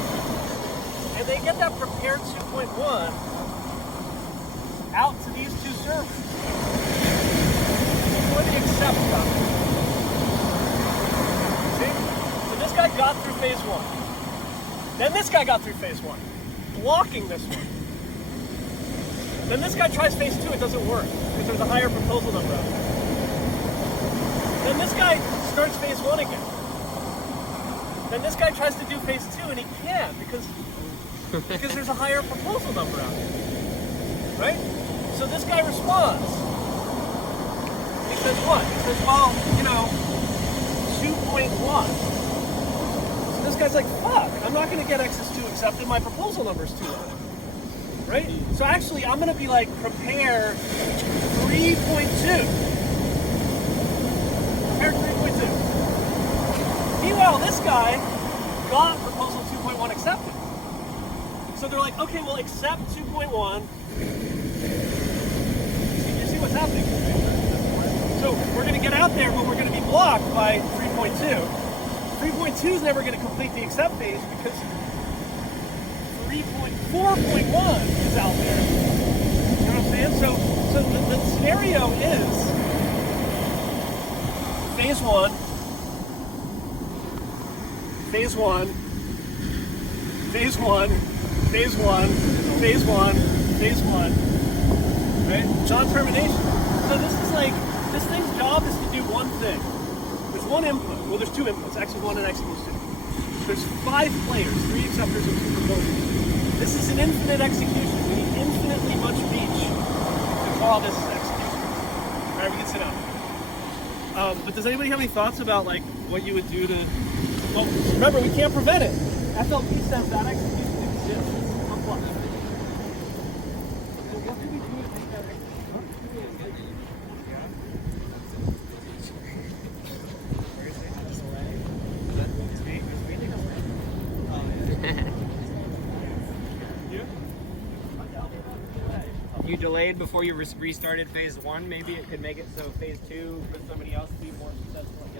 and they get that prepare 2.1 out to these two servers before the accept comes. See? So this guy got through phase 1. Then this guy got through phase 1, blocking this one. Then this guy tries phase 2, it doesn't work, because there's a higher proposal number out there. Then this guy starts phase 1 again. Then this guy tries to do phase 2, and he can't, because there's a higher proposal number out there. Right? So this guy responds. He says what? He says, well, 2.1. So this guy's like, fuck, I'm not going to get XS2 accepted, my proposal number's too low. Right? So actually, I'm going to be like, prepare 3.2. Prepare 3.2. Meanwhile, this guy got proposal 2.1 accepted. So they're like, okay, well, accept 2.1. You see what's happening? So we're going to get out there, but we're going to be blocked by 3.2. 3.2 is never going to complete the accept phase because 4.1 is out there. You know what I'm saying? So the scenario is phase one, phase one, phase one, phase one, phase one, phase one, right? Non-termination. So this thing's job is to do one thing. There's one input. Well, there's two inputs, x=1 and x=2. There's 5 players, 3 acceptors and 2 proposers. This is an infinite execution. We need infinitely much reach to call this execution. All right, we can sit down. But does anybody have any thoughts about like what you would do to? Well, remember we can't prevent it. FLP says that execution exists. Unplugged. So what can we do to make that You delayed before you restarted phase 1. Maybe it could make it so phase 2 for somebody else to be more successful at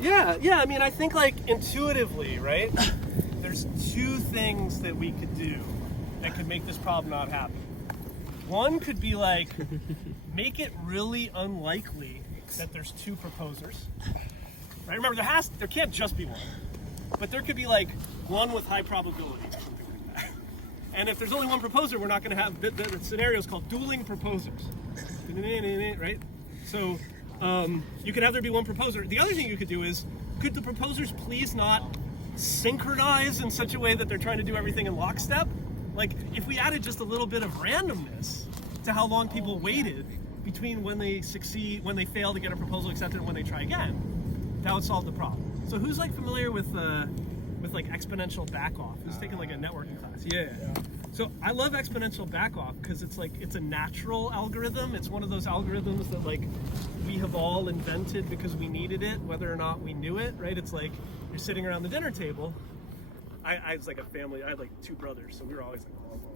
getting. Yeah. I mean, I think like intuitively, right? There's 2 things that we could do that could make this problem not happen. One could be like make it really unlikely that there's 2 proposers. Right? Remember, there can't just be one, but there could be like one with high probability. And if there's only one proposer, we're not going to have the scenarios called dueling proposers, right? So you could have there be one proposer. The other thing you could do is, could the proposers please not synchronize in such a way that they're trying to do everything in lockstep? Like if we added just a little bit of randomness to how long people waited between when they succeed, when they fail to get a proposal accepted, and when they try again, that would solve the problem. So who's like familiar with like exponential backoff? Who's taking like a networking class? Yeah. So I love exponential backoff because it's a natural algorithm. It's one of those algorithms that like we have all invented because we needed it, whether or not we knew it, right? It's like you're sitting around the dinner table. I was like a family. I had like 2 brothers, so we were always like, blah, blah,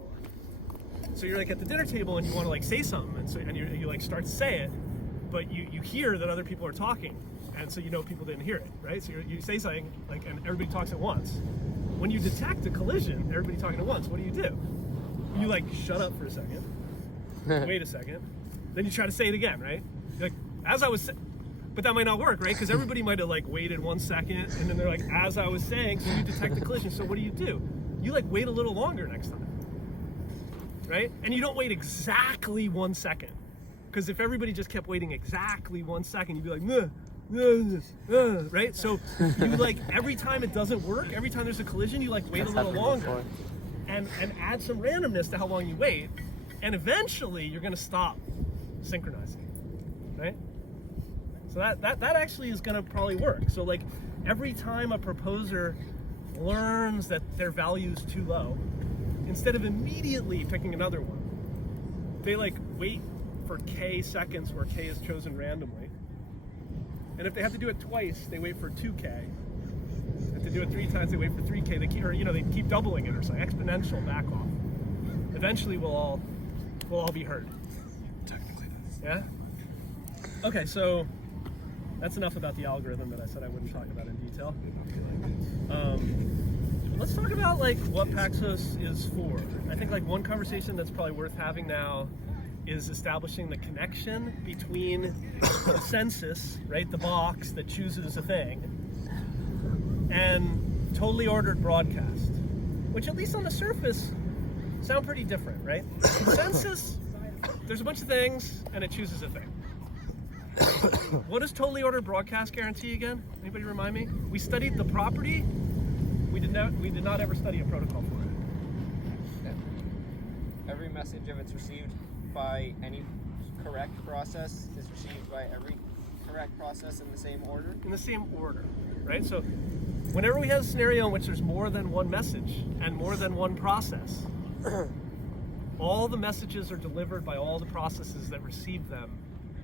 blah. So you're like at the dinner table and you want to like say something, and you like start to say it, but you hear that other people are talking. And so you know people didn't hear it, right? So you say something, like, and everybody talks at once. When you detect a collision, everybody talking at once, what do? You like shut up for a second, wait a second, then you try to say it again, right? You're like, but that might not work, right? Because everybody might have like waited 1 second, and then they're like, as I was saying, so you detect the collision. So what do? You like wait a little longer next time, right? And you don't wait exactly 1 second, because if everybody just kept waiting exactly 1 second, you'd be like, meh. Right? So you like every time it doesn't work, every time there's a collision, you like wait a little longer and add some randomness to how long you wait, and eventually you're gonna stop synchronizing. Right? So that actually is gonna probably work. So like every time a proposer learns that their value is too low, instead of immediately picking another one, they like wait for k seconds where k is chosen randomly. And if they have to do it twice, they wait for 2k. If they do it 3 times, they wait for 3k. They keep doubling it or something. Exponential back off. Eventually, we'll all be heard. Technically, yeah. Okay, so that's enough about the algorithm that I said I wouldn't talk about in detail. Let's talk about like what Paxos is for. I think like one conversation that's probably worth having now is establishing the connection between consensus, right, the box that chooses a thing, and totally ordered broadcast, which at least on the surface sound pretty different, right? Consensus, there's a bunch of things and it chooses a thing. What does totally ordered broadcast guarantee again? Anybody remind me? We studied the property. We did not ever study a protocol for it. Every message, if it's received by any correct process, is received by every correct process in the same order? In the same order, right? So whenever we have a scenario in which there's more than one message and more than one process, all the messages are delivered by all the processes that receive them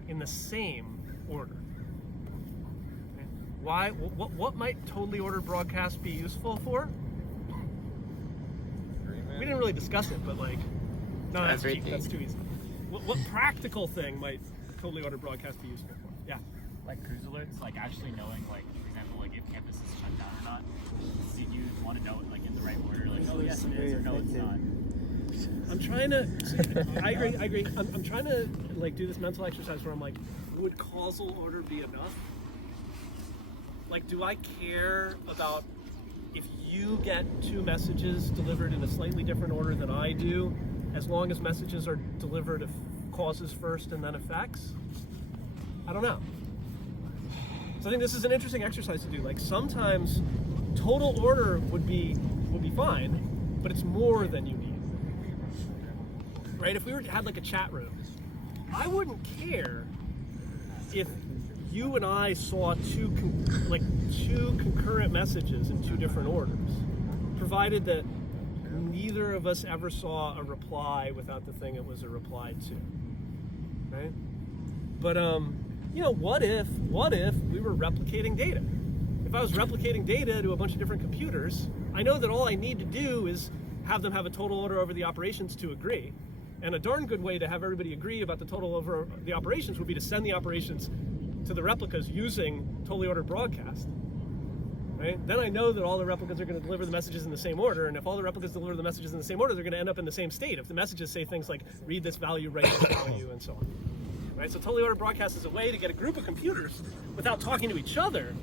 in the same order. Okay? Why? What might totally ordered broadcast be useful for? We didn't really discuss it, but like, no, that's cheap. That's too easy. What practical thing might totally ordered broadcast be useful for? Yeah. Like cruise alerts, like actually knowing, like for example, like if campus is shut down or not. So you want to know it like in the right order, like oh yes it is or no it's not. I'm trying to. I agree. I'm trying to like do this mental exercise where I'm like, would causal order be enough? Like, do I care about if you get two messages delivered in a slightly different order than I do, as long as messages are delivered of causes first and then effects? I don't know. So I think this is an interesting exercise to do. Like, sometimes total order would be fine, but it's more than you need. Right? If we had like a chat room, I wouldn't care if you and I saw two concurrent messages in two different orders, provided that neither of us ever saw a reply without the thing it was a reply to, right? But you know, what if we were replicating data? If I was replicating data to a bunch of different computers, I know that all I need to do is have them have a total order over the operations to agree. And a darn good way to have everybody agree about the total over the operations would be to send the operations to the replicas using totally ordered broadcast. Right? Then I know that all the replicas are going to deliver the messages in the same order, and if all the replicas deliver the messages in the same order, they're going to end up in the same state. If the messages say things like read this value, write this value, and so on. Right? So totally ordered broadcast is a way to get a group of computers without talking to each other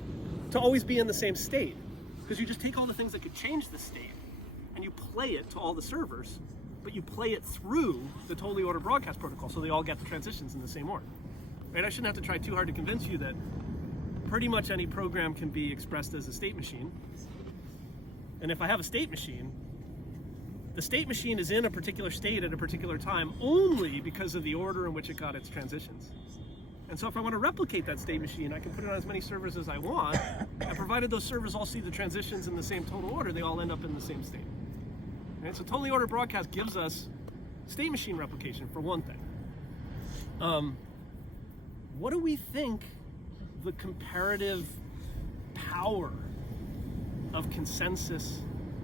to always be in the same state. Because you just take all the things that could change the state and you play it to all the servers, but you play it through the totally ordered broadcast protocol so they all get the transitions in the same order. Right? I shouldn't have to try too hard to convince you that pretty much any program can be expressed as a state machine. And if I have a state machine, the state machine is in a particular state at a particular time only because of the order in which it got its transitions. And so if I want to replicate that state machine, I can put it on as many servers as I want, and provided those servers all see the transitions in the same total order, they all end up in the same state. Right? So totally ordered broadcast gives us state machine replication for one thing. What do we think the comparative power of consensus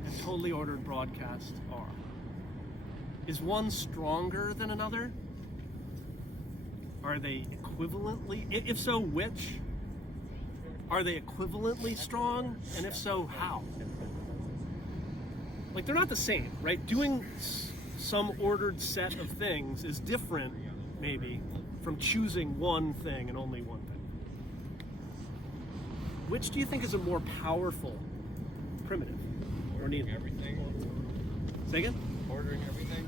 and totally ordered broadcast are? Is one stronger than another? Are they equivalently? If so, which? Are they equivalently strong? And if so, how? Like, they're not the same, right? Doing some ordered set of things is different, maybe, from choosing one thing and only one thing. Which do you think is a more powerful primitive? Or neither? Everything. Say again? Ordering everything.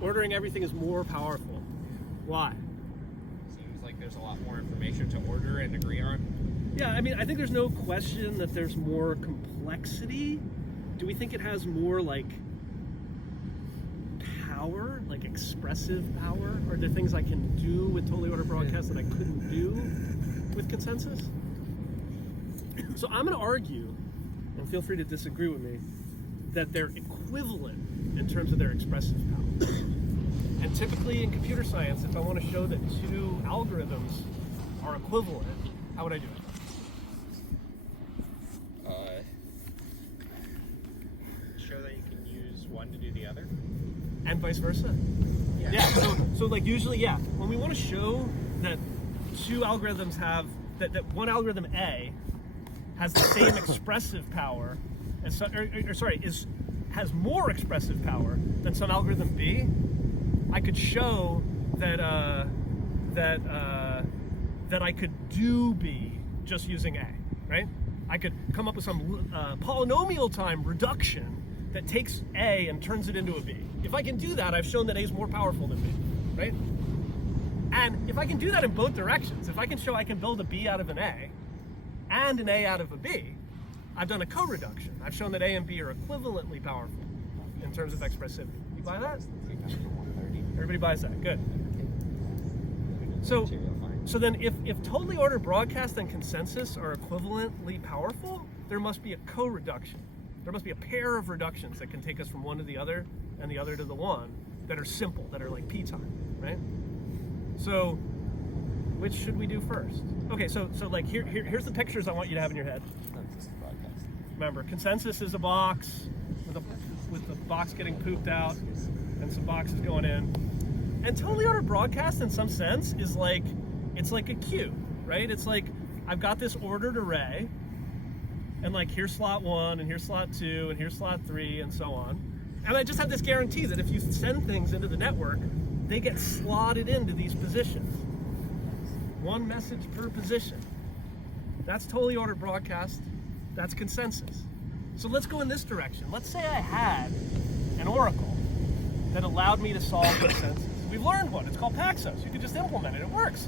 Ordering everything is more powerful. Why? Seems like there's a lot more information to order and agree on. Yeah, I mean, I think there's no question that there's more complexity. Do we think it has more, like, power, like expressive power? Are there things I can do with totally ordered broadcast that I couldn't do with consensus? So I'm going to argue, and feel free to disagree with me, that they're equivalent in terms of their expressive power. And typically in computer science, if I want to show that two algorithms are equivalent, how would I do it? Show that you can use one to do the other. And vice versa? Yeah, so like usually, yeah, when we want to show that two algorithms have, that one algorithm A has the same expressive power as, has more expressive power than some algorithm B, I could show that that I could do B just using A, right? I could come up with some polynomial time reduction that takes A and turns it into a B. If I can do that, I've shown that A is more powerful than B, right? And if I can do that in both directions, if I can show I can build a B out of an A and an A out of a B, I've done a co-reduction. I've shown that A and B are equivalently powerful in terms of expressivity. You buy that? Everybody buys that. Good. So then if totally ordered broadcast and consensus are equivalently powerful, there must be a co-reduction. There must be a pair of reductions that can take us from one to the other and the other to the one that are simple, that are like p time, right? So which should we do first? Okay, so like here's the pictures I want you to have in your head. Remember, consensus is a box with the box getting pooped out and some boxes going in. And totally ordered broadcast in some sense is like, it's like a queue, right? It's like I've got this ordered array, and like here's slot 1 and here's slot 2 and here's slot 3 and so on. And I just have this guarantee that if you send things into the network, they get slotted into these positions. One message per position. That's totally ordered broadcast. That's consensus. So let's go in this direction. Let's say I had an oracle that allowed me to solve consensus. We've learned one. It's called Paxos. You can just implement it. It works.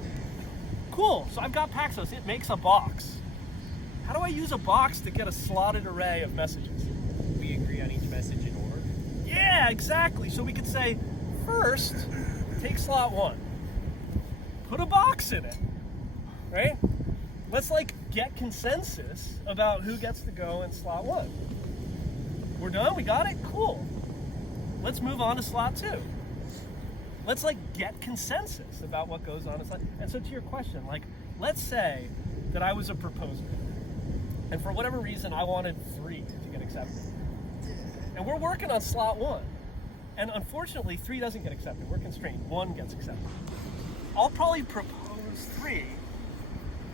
Cool. So I've got Paxos. It makes a box. How do I use a box to get a slotted array of messages? We agree on each message in order. Yeah, exactly. So we could say, first, take slot 1. Put a box in it, right? Let's like get consensus about who gets to go in slot 1. We're done? We got it? Cool. Let's move on to slot 2. Let's like get consensus about what goes on in slot. And so to your question, like, let's say that I was a proposer, and for whatever reason I wanted 3 to get accepted. And we're working on slot 1. And unfortunately, 3 doesn't get accepted. We're constrained. 1 gets accepted. I'll probably propose 3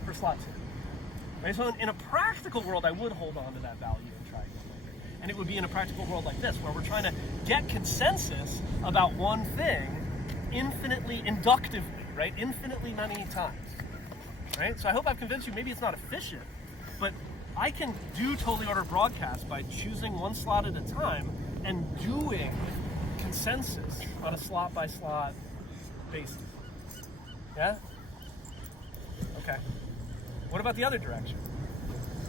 for slot 2. Right? So in a practical world, I would hold on to that value and try again later. And it would be in a practical world like this, where we're trying to get consensus about one thing infinitely, inductively, right? Infinitely many times. Right? So I hope I've convinced you, maybe it's not efficient, but I can do totally ordered broadcast by choosing one slot at a time and doing consensus on a slot by slot basis. Yeah? Okay. What about the other direction?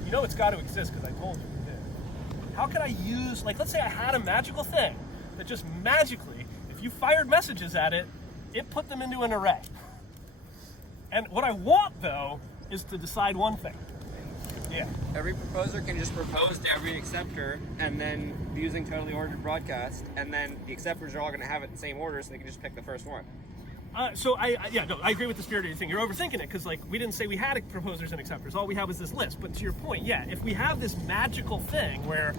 You know it's got to exist because I told you it did. How could I use, like, let's say I had a magical thing that just magically, if you fired messages at it, it put them into an array. And what I want, though, is to decide one thing. Yeah. Every proposer can just propose to every acceptor, and then using totally ordered broadcast, and then the acceptors are all going to have it in the same order, so they can just pick the first one. So I agree with the spirit of your thing. You're overthinking it because, like, we didn't say we had proposers and acceptors. All we have is this list. But to your point, yeah, if we have this magical thing where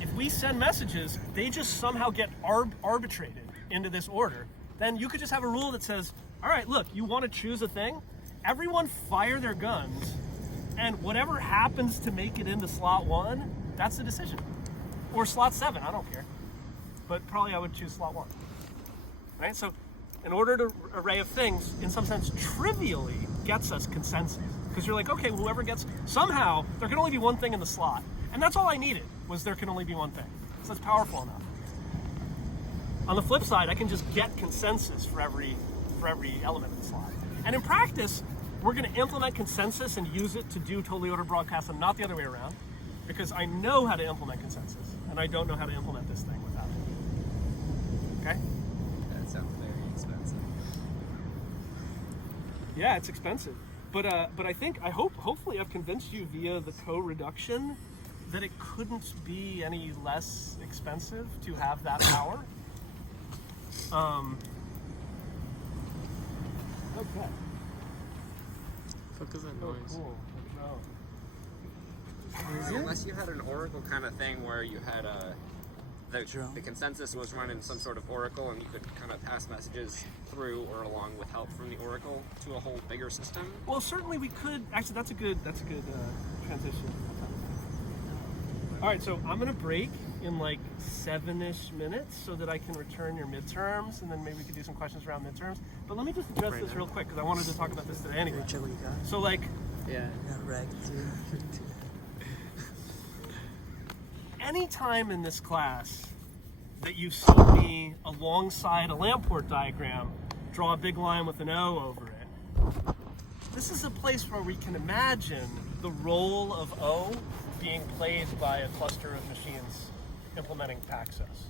if we send messages, they just somehow get arbitrated into this order, then you could just have a rule that says, all right, look, you want to choose a thing? Everyone fire their guns, and whatever happens to make it into slot 1, that's the decision. Or slot 7, I don't care. But probably I would choose slot 1. Right? So an ordered array of things, in some sense, trivially gets us consensus. Because you're like, okay, whoever gets, somehow, there can only be one thing in the slot. And that's all I needed, was there can only be one thing. So that's powerful enough. On the flip side, I can just get consensus for every element of the slot. And in practice, we're going to implement consensus and use it to do totally ordered broadcast and not the other way around, because I know how to implement consensus, and I don't know how to implement this thing without it. Okay? That sounds very expensive. Yeah, it's expensive. But hopefully I've convinced you via the co-reduction that it couldn't be any less expensive to have that power. Okay. Focus on Oh, noise. cool. Unless you had an oracle kind of thing where you had the consensus was run in some sort of oracle, and you could kind of pass messages through or along with help from the oracle to a whole bigger system. Well, certainly we could. Actually, that's a good transition. All right, so I'm gonna break in like 7-ish minutes so that I can return your midterms, and then maybe we could do some questions around midterms. But let me just address this real quick because I wanted to talk about this today anyway. So like, Yeah. any time in this class that you see me alongside a Lamport diagram draw a big line with an O over it, this is a place where we can imagine the role of O being played by a cluster of machines implementing Paxos.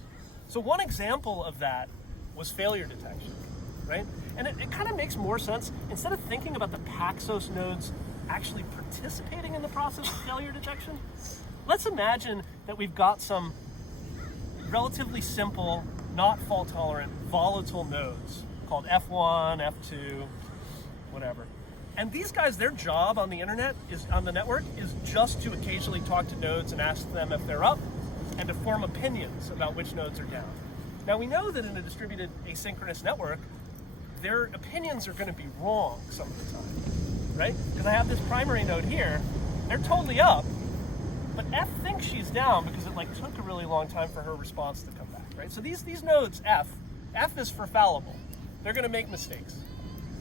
So one example of that was failure detection, right? And it kind of makes more sense, instead of thinking about the Paxos nodes actually participating in the process of failure detection, let's imagine that we've got some relatively simple, not fault tolerant, volatile nodes called F1, F2, whatever. And these guys, their job on the internet, on the network, is just to occasionally talk to nodes and ask them if they're up, and to form opinions about which nodes are down. Now we know that in a distributed asynchronous network, their opinions are going to be wrong some of the time, right? Because I have this primary node here, they're totally up, but F thinks she's down because it like took a really long time for her response to come back, right? So these nodes, F is for fallible. They're going to make mistakes.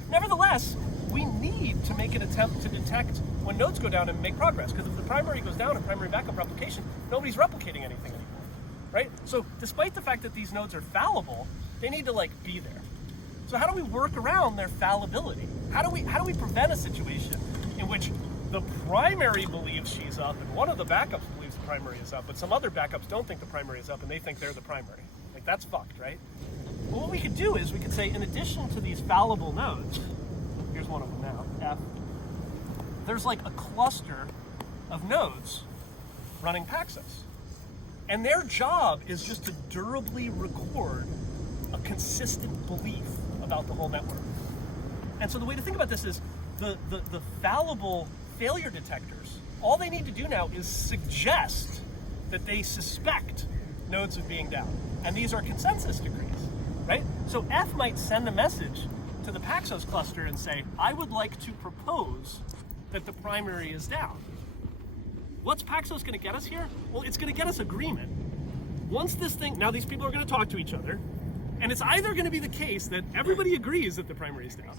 Nevertheless, we need to make an attempt to detect when nodes go down and make progress. Because if the primary goes down in primary backup replication, nobody's replicating anything anymore, right? So despite the fact that these nodes are fallible, they need to like be there. So how do we work around their fallibility? How do we prevent a situation in which the primary believes she's up and one of the backups believes the primary is up, but some other backups don't think the primary is up and they think they're the primary? Like, that's fucked, right? Well, what we could do is we could say, in addition to these fallible nodes, here's one of them now, F, there's like a cluster of nodes running Paxos. And their job is just to durably record a consistent belief about the whole network. And so the way to think about this is the fallible failure detectors, all they need to do now is suggest that they suspect nodes of being down. And these are consensus degrees, right? So F might send a message to the Paxos cluster and say, I would like to propose that the primary is down. What's Paxos going to get us here? Well, it's going to get us agreement. Once this thing, now these people are going to talk to each other, and it's either going to be the case that everybody agrees that the primary is down,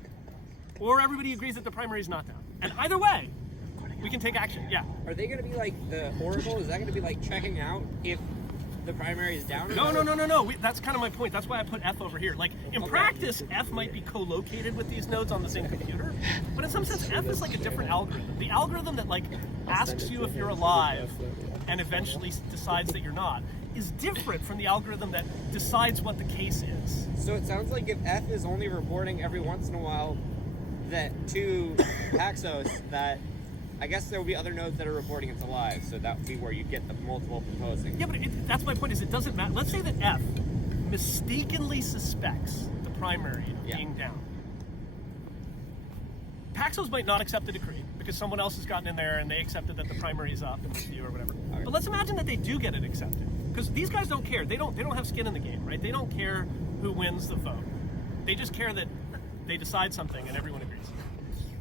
or everybody agrees that the primary is not down. And either way, we can take action. Yeah. Are they going to be like the Oracle? Is that going to be like checking out if the primary is down? No. That's kind of my point. That's why I put F over here. Like, in practice, F might be co-located with these nodes on the same computer, but in some sense, F is like a different algorithm. The algorithm that like asks you if you're alive and eventually decides that you're not is different from the algorithm that decides what the case is. So it sounds like if F is only reporting every once in a while that to Paxos, that I guess there will be other nodes that are reporting it's alive, so that would be where you get the multiple proposing. Yeah, but that's my point, is it doesn't matter. Let's say that F mistakenly suspects the primary of being down. Paxos might not accept the decree because someone else has gotten in there and they accepted that the primary is up in this view or whatever. Right. But let's imagine that they do get it accepted, because these guys don't care. They don't have skin in the game, right? They don't care who wins the vote. They just care that they decide something and everyone agrees.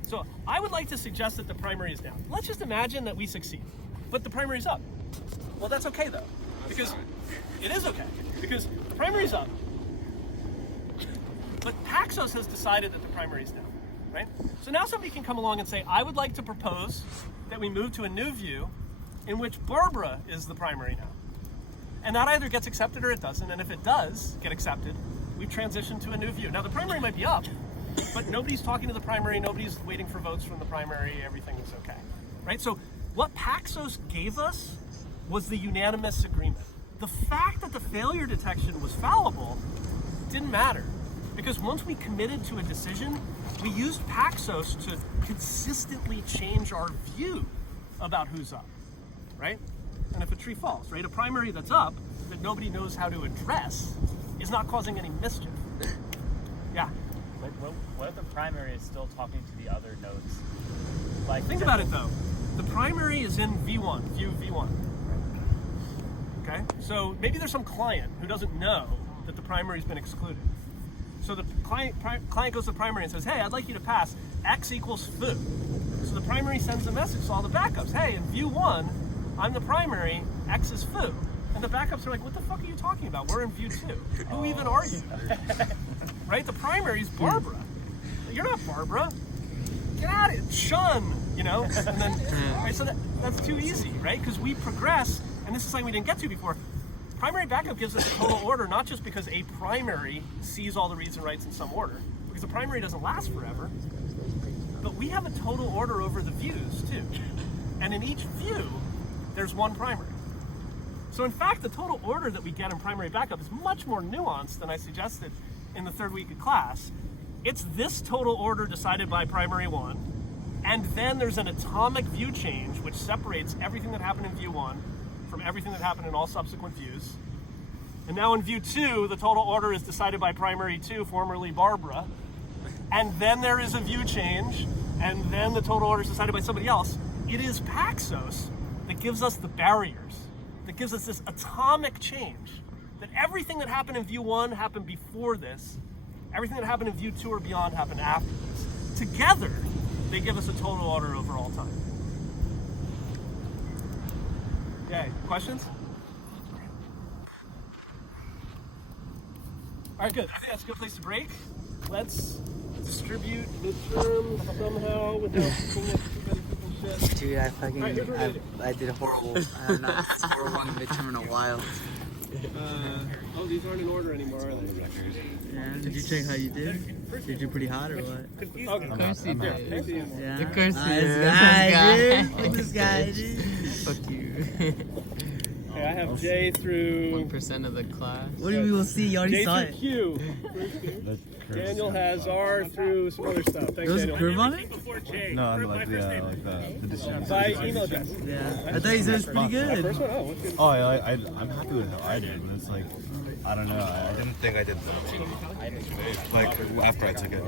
So I would like to suggest that the primary is down. Let's just imagine that we succeed, but the primary is up. Well, that's okay though, because it is okay, because the primary is up. But Paxos has decided that the primary is down, right? So now somebody can come along and say, I would like to propose that we move to a new view in which Barbara is the primary now. And that either gets accepted or it doesn't, and if it does get accepted, we transition to a new view. Now the primary might be up, but nobody's talking to the primary, nobody's waiting for votes from the primary, everything is okay, right? So what Paxos gave us was the unanimous agreement. The fact that the failure detection was fallible didn't matter, because once we committed to a decision, we used Paxos to consistently change our view about who's up, right? And if a tree falls, right, a primary that's up that nobody knows how to address is not causing any mischief. Yeah. What if the primary is still talking to the other nodes? Like, think about it though. The primary is in V1, view V1. Okay? So maybe there's some client who doesn't know that the primary's been excluded. So the client goes to the primary and says, hey, I'd like you to pass X equals foo. So the primary sends a message to all the backups. Hey, in view 1, I'm the primary, X is foo. And the backups are like, what the fuck are you talking about? We're in view 2. Who even are you? Right? The primary is Barbara. You're not Barbara. Get at it. Shun, you know? And then, right, so that's too easy, right? Because we progress, and this is something we didn't get to before. Primary backup gives us a total order, not just because a primary sees all the reads and writes in some order, because the primary doesn't last forever, but we have a total order over the views, too. And in each view, there's one primary. So in fact, the total order that we get in primary backup is much more nuanced than I suggested in the third week of class. It's this total order decided by primary 1, and then there's an atomic view change which separates everything that happened in view 1 from everything that happened in all subsequent views. And now in view 2, the total order is decided by primary 2, formerly Barbara, and then there is a view change, and then the total order is decided by somebody else. It is Paxos that gives us the barriers, that gives us this atomic change, that everything that happened in view 1 happened before this, everything that happened in view 2 or beyond happened after this. Together, they give us a total order over all time. Okay, questions? All right, good. I think that's a good place to break. Let's distribute the term somehow without making it too many people shit. Dude, I did horrible. I have not scored one midterm in a while. Oh, these aren't in order anymore, are they? Yeah. Did you check how you did? Did you do pretty hot or what? Okay. Of course you did. Yeah. Of course you Nice did. guy, dude. Look at this guy, dude. Fuck you. Okay, I have J through 1% of the class. What do we will see? You already J saw through it. Q. Daniel has R through some other stuff. Thanks, There was a Daniel. curve on it? No, I'm like the distribution. By email address. Yeah. I thought you said it was pretty good. First one, oh, what's good? Oh, I'm happy with how I did, but it's like, I don't know. I didn't think I did like after I took it.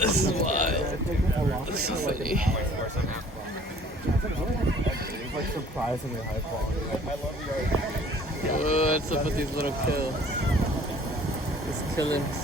This is wild. This is so funny. It's like surprisingly high quality. What's up with these little kills? These killings.